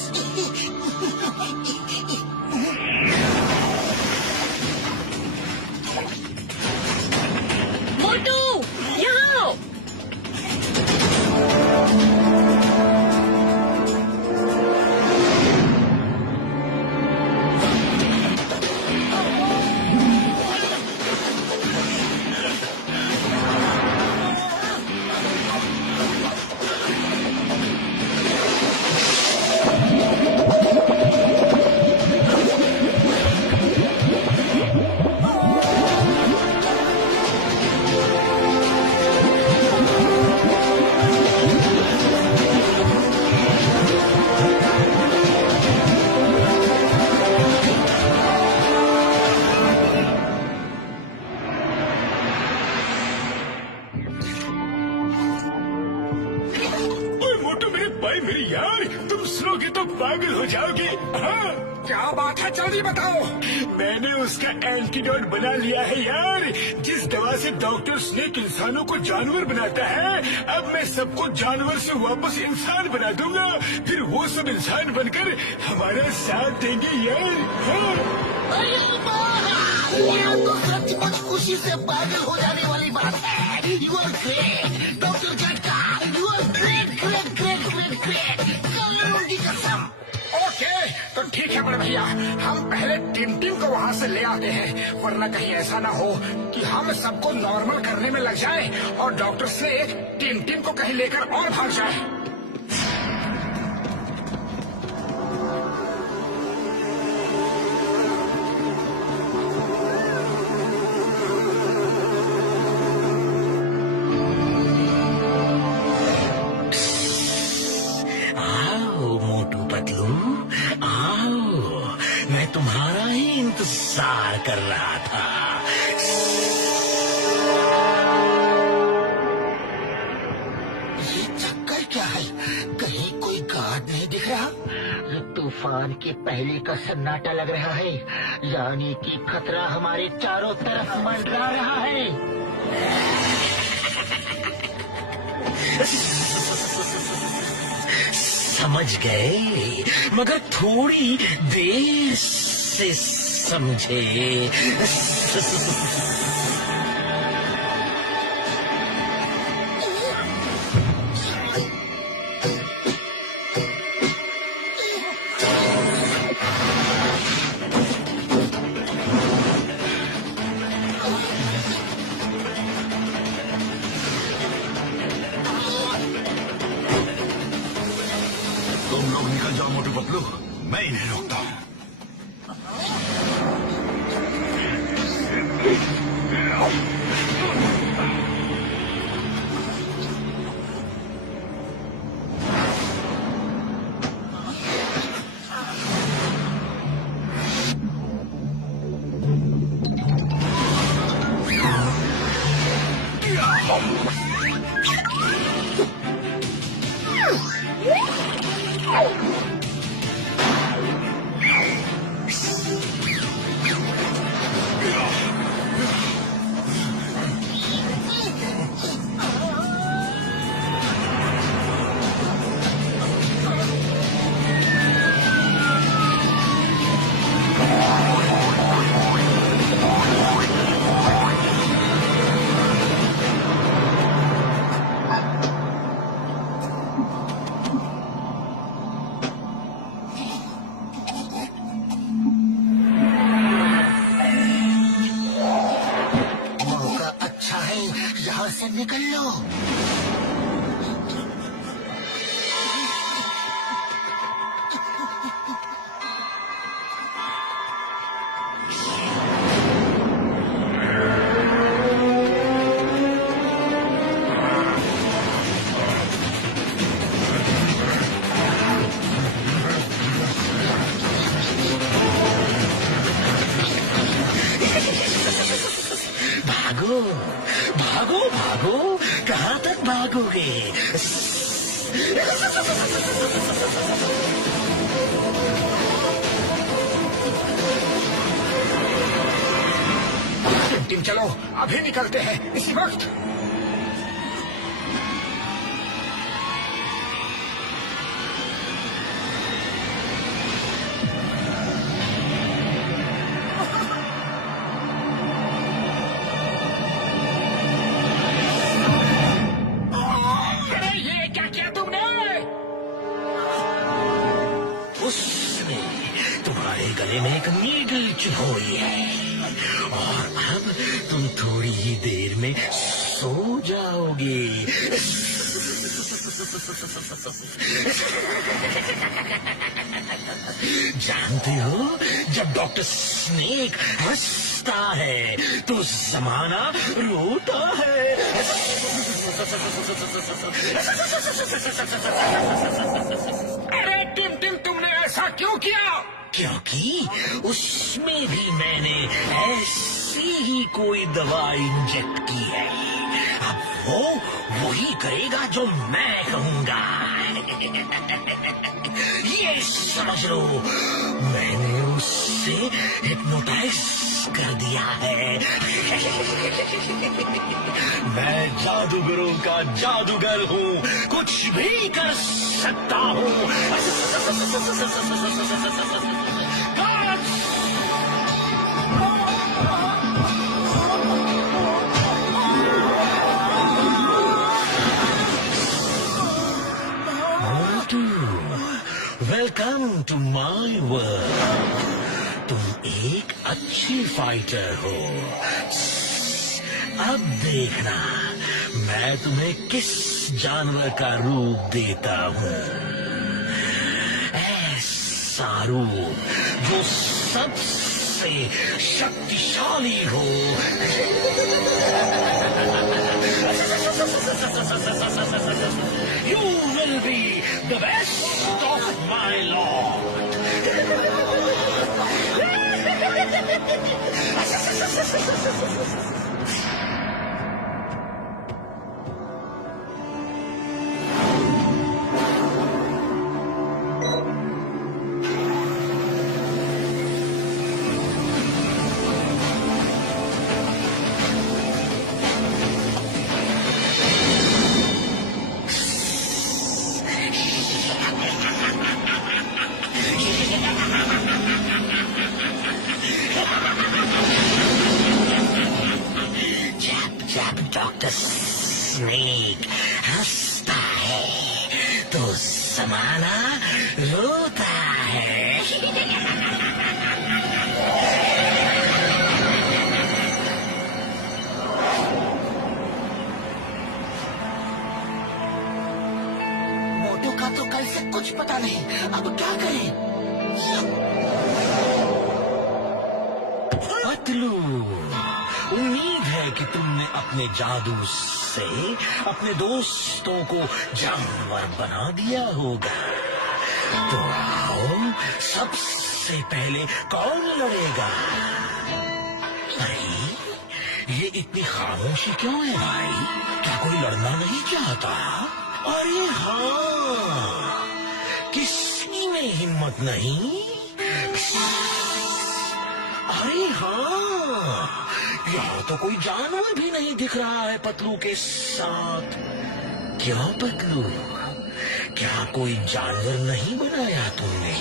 मोटू, यहाँ आओ। मेरी यार, तुम सुनोगे तो पागल हो जाओगे। हाँ, क्या बात है, जल्दी बताओ। मैंने उसका एंटीडोट बना लिया है यार। जिस दवा से डॉक्टर स्नेक इंसानों को जानवर बनाता है, अब मैं सबको जानवर से वापस इंसान बना दूंगा। फिर वो सब इंसान बनकर हमारा साथ देंगे यार। हाँ। अरे वाह, तो सचमुच खुशी से पागल हो जाने वाली बात है। You are great doctor Jatta, you are great great great great great. की कसम। ओके, तो ठीक है बड़े भैया, हम पहले टिम को वहाँ से ले आते हैं, वरना कहीं ऐसा ना हो कि हम सबको नॉर्मल करने में लग जाए और डॉक्टर से टिम को कहीं लेकर और भाग जाए। मैं तुम्हारा ही इंतजार कर रहा था। ये चक्कर क्या है? कहीं कोई गार्ड नहीं दिख रहा? तूफान की पहली का सन्नाटा लग रहा है, यानी कि खतरा हमारे चारों तरफ मंडरा रहा है। समझ गए, मगर थोड़ी देर से समझे। तुम लोग निकल जाओ मोटू पतलू, मैं इन्हें रोकता हूँ। से निकल लो। भागो भागो भागो, कहाँ तक भागोगे? टिम चलो, अभी निकलते हैं इसी वक्त। उसने तुम्हारे गले में एक नीडल चुभोई है और अब तुम थोड़ी ही देर में सो जाओगे। जानते हो, जब डॉक्टर स्नेक हंसता है तो जमाना रोता है। अरे टिम टिम, तुमने ऐसा क्यों किया? क्योंकि उसमें भी मैंने ऐसी ही कोई दवा इंजेक्ट की है। अब वो वही करेगा जो मैं कहूंगा। ये समझ लो, मैंने उससे हिप्नोटाइज कर दिया है। मैं जादूगरों का जादूगर हूँ, कुछ भी कर सकता हूँ। Welcome to my world. तुम एक अच्छी फाइटर हो। अब देखना, मैं तुम्हें किस जानवर का रूप देता हूँ। ऐसा रूप जो सबसे शक्तिशाली हो। You will be the best of my lord. Doctor snake हंसता है तो जमाना रोता है। मोटू का तो कल से कुछ पता पता नहीं अब क्या करें। पतलू, उम्मीद है कि तुमने अपने जादू से अपने दोस्तों को जानवर बना दिया होगा। तो आओ, सबसे पहले कौन लड़ेगा? अरे, ये इतनी खामोशी क्यों है भाई? क्या कोई लड़ना नहीं चाहता? अरे हाँ, किसी में हिम्मत नहीं? अरे हाँ, यहाँ तो कोई जानवर भी नहीं दिख रहा है पतलू के साथ। क्यों पतलू, क्या कोई जानवर नहीं बनाया तुमने?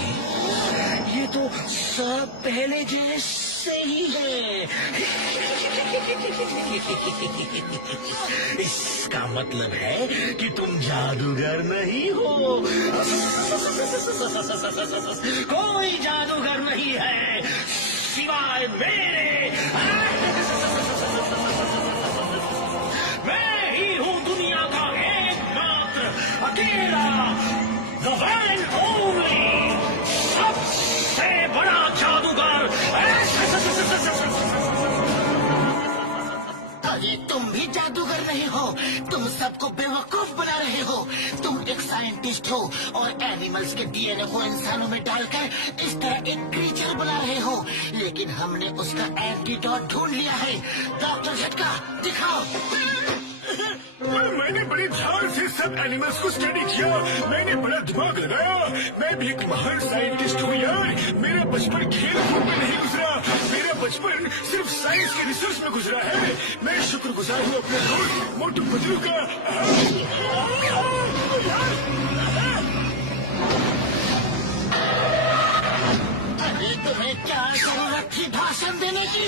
ये तो सब पहले जैसे ही है। इसका मतलब है कि तुम जादूगर नहीं हो। कोई जादूगर नहीं है सिवाय मेरे। मैं ही हूँ दुनिया का एकमात्र अकेला The one and only सबसे बड़ा जादूगर। अरे तुम भी जादूगर नहीं हो, तुम सबको बेवकूफ बना रहे हो। तुम एक साइंटिस्ट हो और एनिमल्स के डीएनए को इंसानों में डालकर इस तरह एक क्रीचर बना रहे हो। लेकिन हमने उसका एंटीडोट ढूंढ लिया है। डॉक्टर झटका दिखाओ। मैंने बड़े ध्यान से सब एनिमल्स को स्टडी किया, मैंने बड़ा दिमाग लगाया। मैं भी एक महान साइंटिस्ट हूँ यार। मेरा बचपन खेल कूद में नहीं गुजरा, मेरा बचपन सिर्फ साइंस के रिसर्च में गुजरा है। मैं शुक्रगुजार हूँ अपने दोस्त मोटू पतलू का। अरे तुम्हें क्या जरूरत थी भाषण देने की?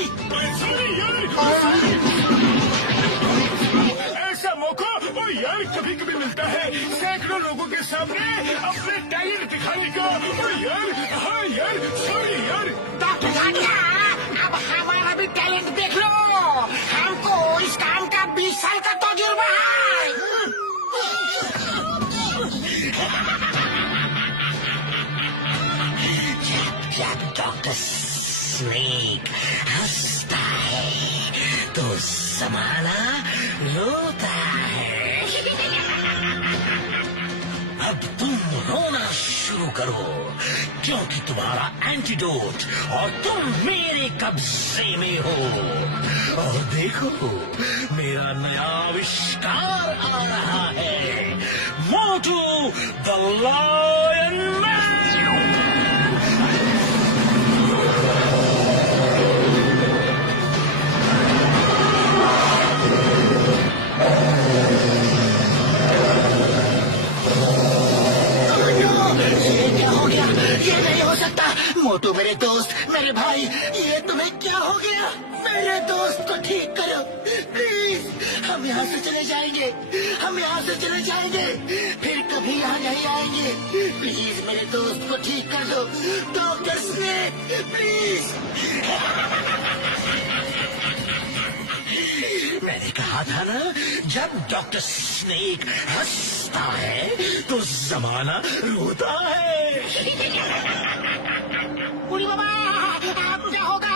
ऐसा मौका और यार कभी कभी मिलता है सैकड़ों लोगों के सामने अपने टैलेंट दिखाने का। और यार, हाँ यार, सॉरी यार। डॉक्टर झाकिया, अब हमारा भी टैलेंट देख लो। हमको इस काम का 20 साल का तजुर्बा है। जब डॉक्टर स्नेक हंसता है तो ज़माना रोता है। अब तुम रोना शुरू करो क्योंकि तुम्हारा एंटीडोट और तुम मेरे कब्जे में हो। और देखो, मेरा नया आविष्कार आ रहा है, मोटू द लायन मैन। ये नहीं हो सकता। मोटू मेरे दोस्त, मेरे भाई, ये तुम्हें क्या हो गया? मेरे दोस्त को ठीक करो प्लीज। हम यहाँ से चले जाएंगे, हम यहाँ से चले जाएंगे, फिर कभी यहाँ नहीं आएंगे। प्लीज मेरे दोस्त को ठीक कर दो डॉक्टर स्नेक, प्लीज। मैंने कहा था ना, जब डॉक्टर स्नेक हंसता है तो जमाना रोता है। बुरी बाबा, अब क्या होगा?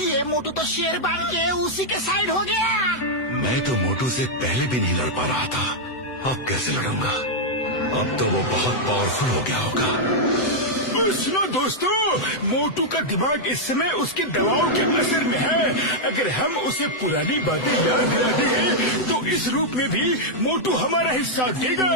ये मोटू तो शेर बन के उसी के साइड हो गया। मैं तो मोटू से पहले भी नहीं लड़ पा रहा था, अब कैसे लड़ूंगा? अब तो वो बहुत पावरफुल हो गया होगा। सुनो दोस्तों, मोटू का दिमाग इस समय उसकी दवाओं के असर में है। अगर हम उसे पुरानी बातें याद दिला देंगे तो इस रूप में भी मोटू हमारा ही साथ देगा।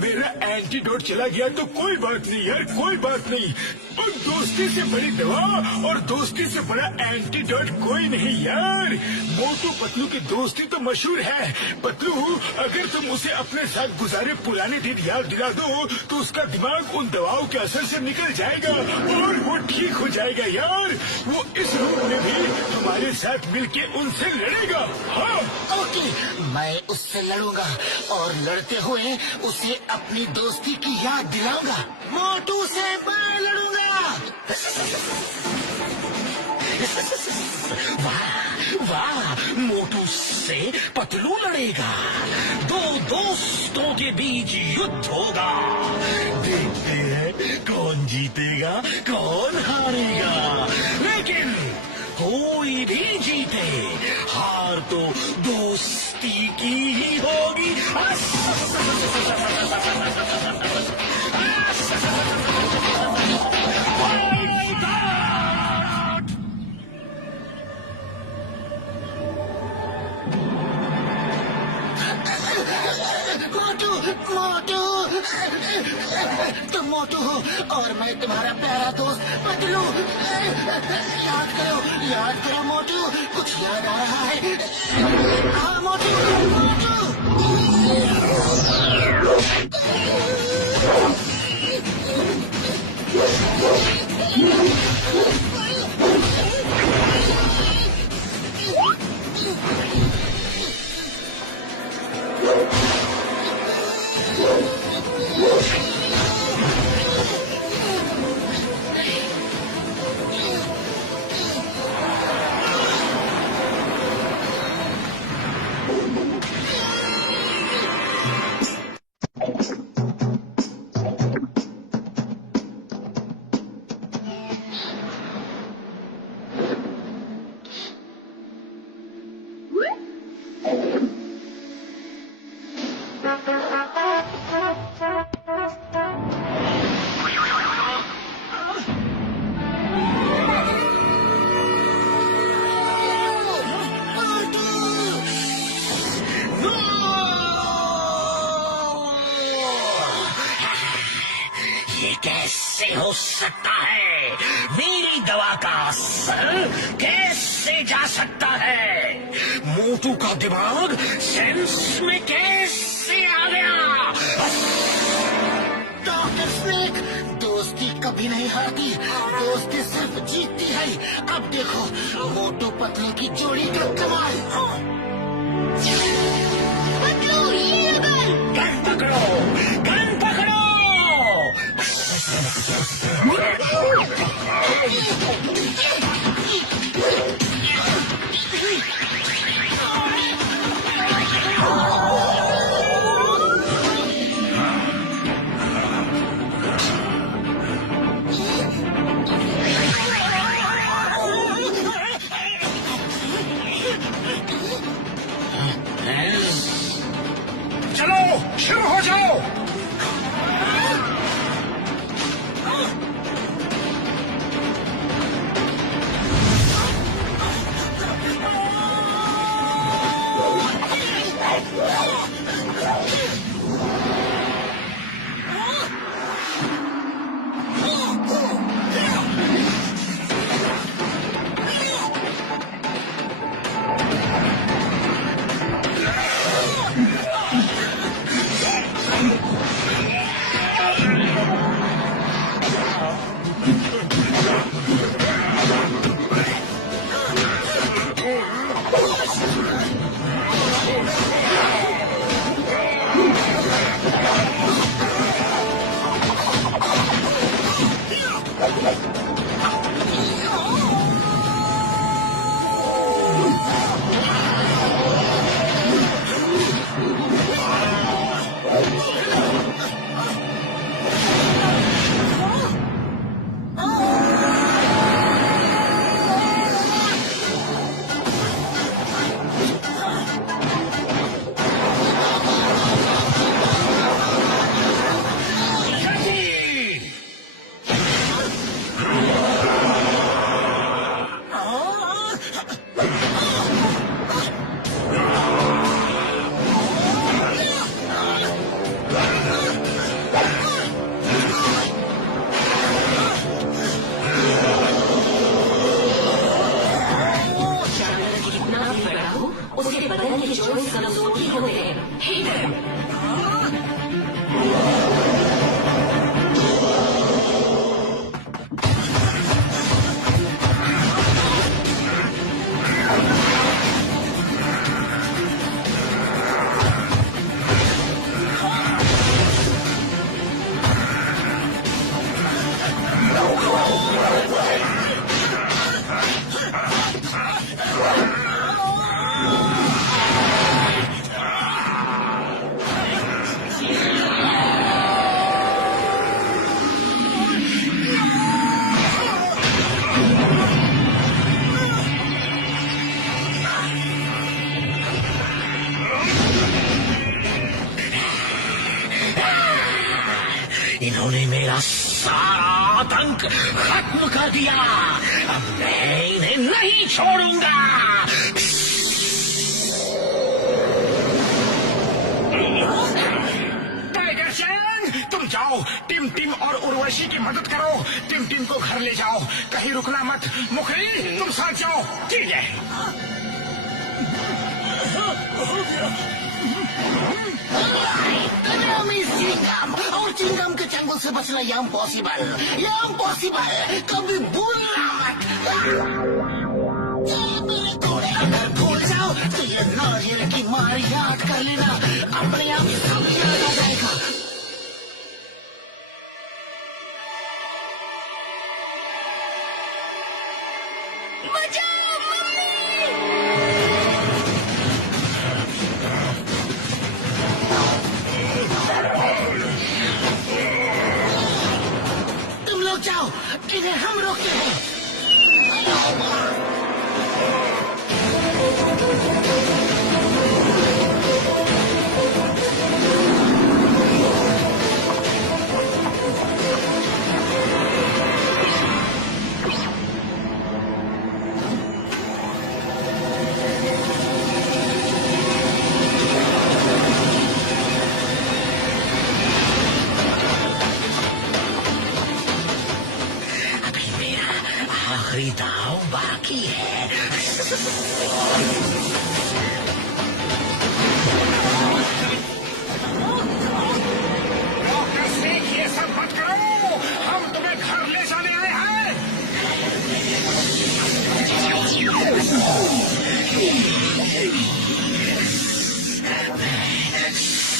मेरा एंटीडोट चला गया तो कोई बात नहीं यार, कोई बात नहीं। और दोस्ती से बड़ी दवा और दोस्ती से बड़ा एंटीडोट कोई नहीं यार। मोटू पतलू की दोस्ती तो मशहूर है। पतलू, अगर तुम उसे अपने साथ गुजारे पुराने दिन याद दिला दो तो उसका दिमाग उन दवाओं के असर से निकल जाएगा और वो ठीक हो जाएगा यार। वो इस रूप में भी तुम्हारे साथ मिलके उनसे लड़ेगा। हाँ ओके, मैं उससे लड़ूंगा और लड़ते हुए उसे अपनी दोस्ती की याद दिलाऊंगा। मोटू से मैं लड़ूंगा। वाह वाह, मोटू से पतलू लड़ेगा। दो दोस्तों के बीच युद्ध होगा। देखते हैं कौन जीतेगा कौन हारेगा, लेकिन कोई भी जीते हार तो दोस्ती की ही होगी। मोटू मोटू, तुम मोटू हो और मैं तुम्हारा प्यारा दोस्त पतलू। याद करो मोटू, कुछ याद आ रहा है? हाँ मोटू मोटू। कैसे हो सकता है? मेरी दवा का असर कैसे जा सकता है? मोटू का दिमाग सेंस में कैसे आ गया? डॉक्टर स्नेक, दोस्ती कभी नहीं हारती, दोस्ती सिर्फ जीतती है। अब देखो मोटू पतलू की जोड़ी का कमाल। पतलू ये गन पकड़ो, गन पकड़ो। चलो शुरू हो जाओ। मेरा सारा आतंक खत्म कर दिया। अब मैं इन्हें नहीं छोड़ूंगा। टाइगर चैंग, तुम जाओ, टिम टिम और उर्वशी की मदद करो। टिम टिम को घर ले जाओ, कहीं रुकना मत। मुखरी, तुम साथ जाओ। ठीक है। और चिंगम के चंगुल से बचना ये इम्पॉसिबल, ये इम्पॉसिबल। कभी भूलना मत। अगर भूल जाओ तो ये नारियल की मार याद कर लेना, अपने आप सब याद आ जाएगा। बचाओ मम्मी। तुम लोग जाओ, इन्हें हम रोकते हैं। अभी मेरा आखिरी दांव बाकी है। डॉक्टर स्नेक, ये सब मत करो। हम तुम्हें घर ले जाने आए हैं।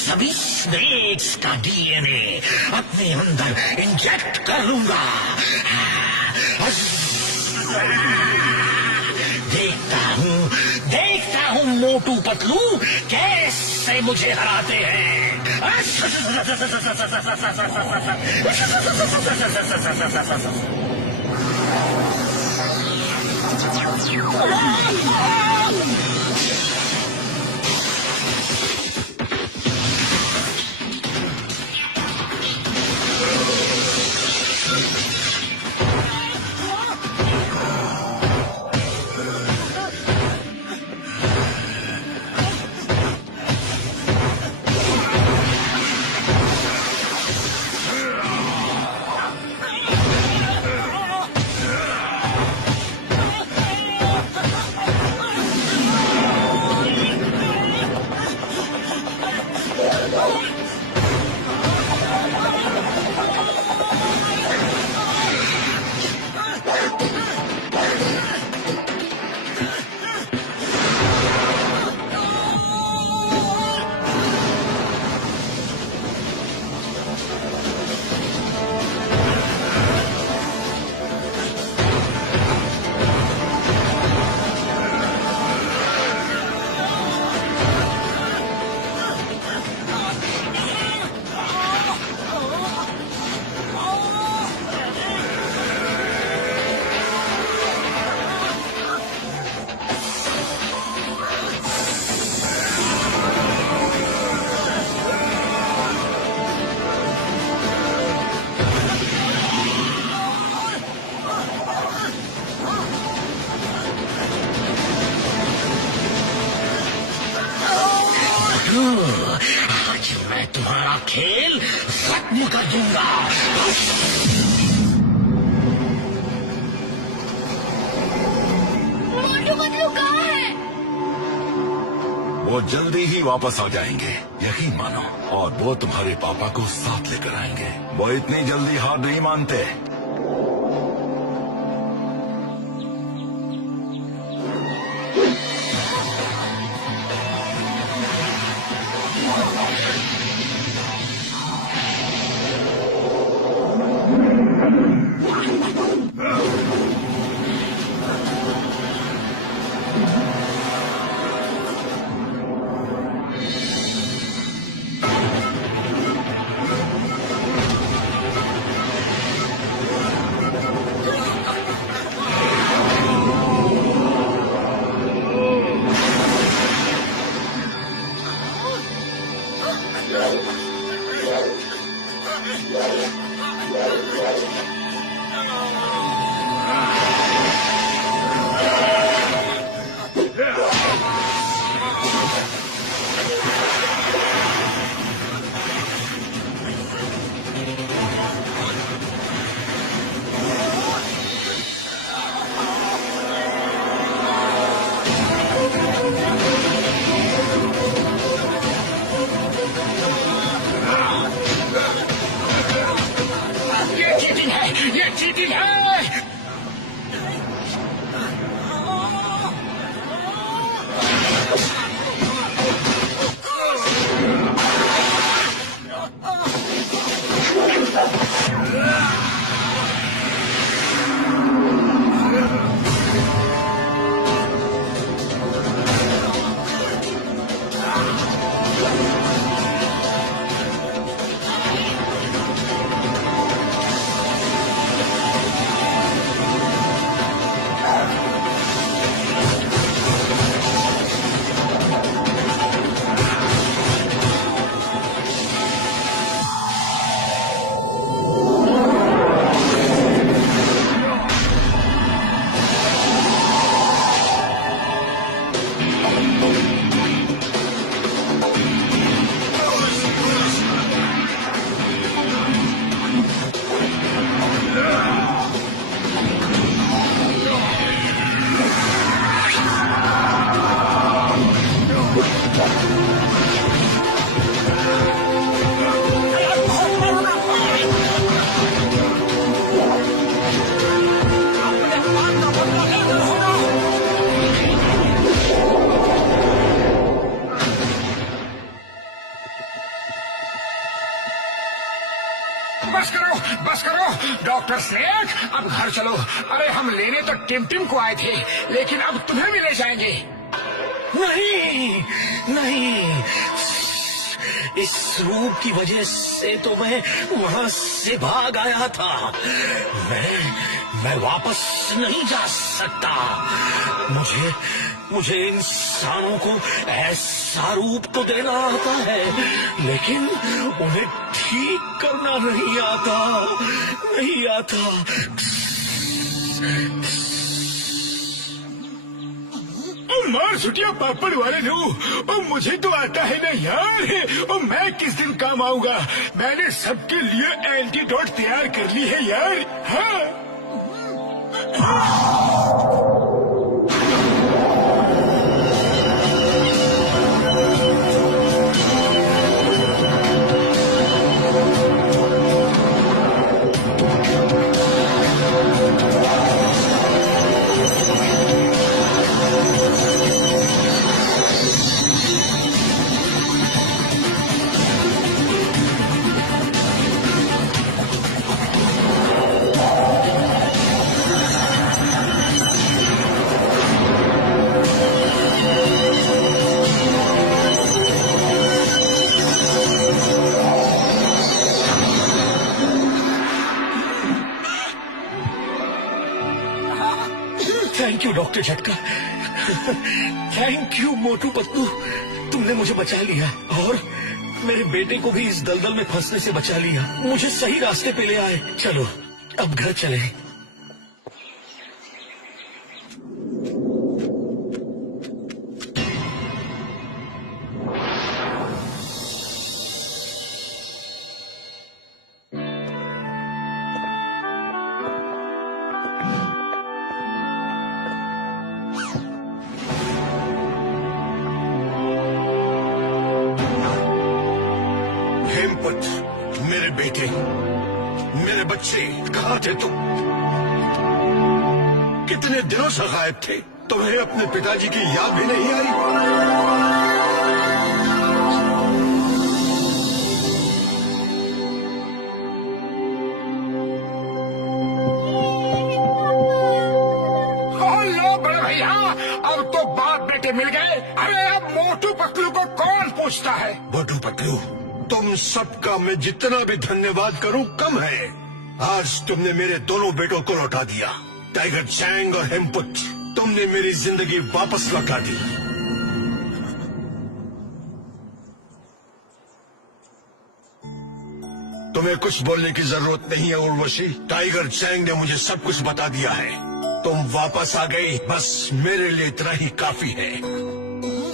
सभी स्नेक्स का डीएनए अपने अंदर इंजेक्ट कर लूंगा। देखता हूँ मोटू पतलू कैसे मुझे हराते हैं। आज मैं तुम्हारा खेल खत्म कर दूंगा। मोटू पतलू कहाँ है? वो जल्दी ही वापस आ जाएंगे, यकीन मानो। और वो तुम्हारे पापा को साथ लेकर आएंगे। वो इतनी जल्दी हार नहीं मानते। ये चीटिंग है, ये चीटिंग है। बस करो डॉक्टर स्नेक, अब घर चलो। अरे हम लेने तो टिम को आए थे, लेकिन अब तुम्हें भी ले जाएंगे। नहीं नहीं, इस रूप की वजह से तो मैं वहां से भाग आया था। मैं वापस नहीं जा सकता। मुझे इंसानों को ऐसा रूप तो देना आता है, लेकिन उन्हें ठीक करना नहीं आता। मार छुटिया पापड़ वाले लो, और मुझे तो आता है ना यार। और मैं किस दिन काम आऊंगा? मैंने सबके लिए एंटीडोट तैयार कर ली है यार। हाँ थैंक यू डॉक्टर झटका। थैंक यू मोटू पतलू, तुमने मुझे बचा लिया और मेरे बेटे को भी इस दलदल में फंसने से बचा लिया। मुझे सही रास्ते पे ले आए। चलो अब घर चले। हेमपुत्र, मेरे बेटे, मेरे बच्चे, कहाँ थे तुम? कितने दिनों से गायब थे। तुम्हें अपने पिताजी की याद भी नहीं आई? लो बड़े भैया, अब तो बाप बेटे मिल गए। अरे अब मोटू पतलू को कौन पूछता है? मोटू पतलू, तुम सबका मैं जितना भी धन्यवाद करूं कम है। आज तुमने मेरे दोनों बेटों को लौटा दिया। टाइगर चैंग और हेमपुत्र, तुमने मेरी जिंदगी वापस लौटा दी। तुम्हें कुछ बोलने की जरूरत नहीं है उर्वशी। टाइगर चैंग ने मुझे सब कुछ बता दिया है। तुम वापस आ गई, बस मेरे लिए इतना ही काफी है।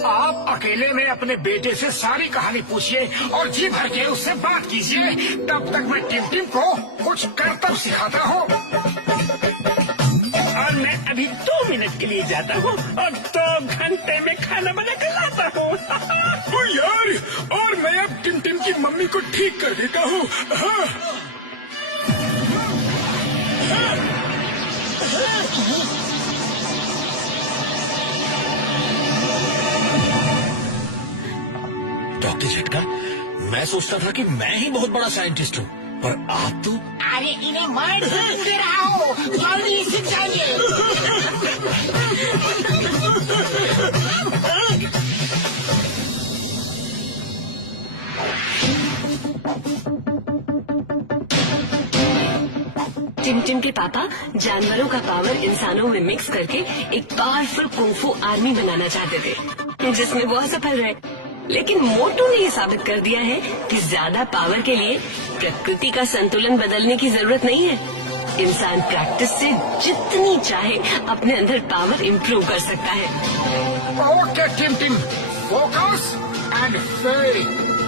आप अकेले में अपने बेटे से सारी कहानी पूछिए और जी भर के उससे बात कीजिए। तब तक मैं टिम टिम को कुछ करतब सिखाता हूँ। और मैं अभी 2 मिनट के लिए जाता हूँ और 2 घंटे में खाना बना कर लाता हूँ। ओ यार, और मैं अब टिम टिम की मम्मी को ठीक कर देता हूँ। हाँ। डॉक्टर झटका, मैं सोचता था कि मैं ही बहुत बड़ा साइंटिस्ट हूँ, पर आप तो। अरे इन्हें मैं ट्रेनिंग दे रहा हूँ, जल्दी सीख जाइए। टिम टिम के पापा जानवरों का पावर इंसानों में मिक्स करके एक पावरफुल कुंफू आर्मी बनाना चाहते थे, जिसमें वो असफल रहे। लेकिन मोटू ने ये साबित कर दिया है कि ज्यादा पावर के लिए प्रकृति का संतुलन बदलने की जरूरत नहीं है। इंसान प्रैक्टिस से जितनी चाहे अपने अंदर पावर इम्प्रूव कर सकता है। Okay team team, focus and faith.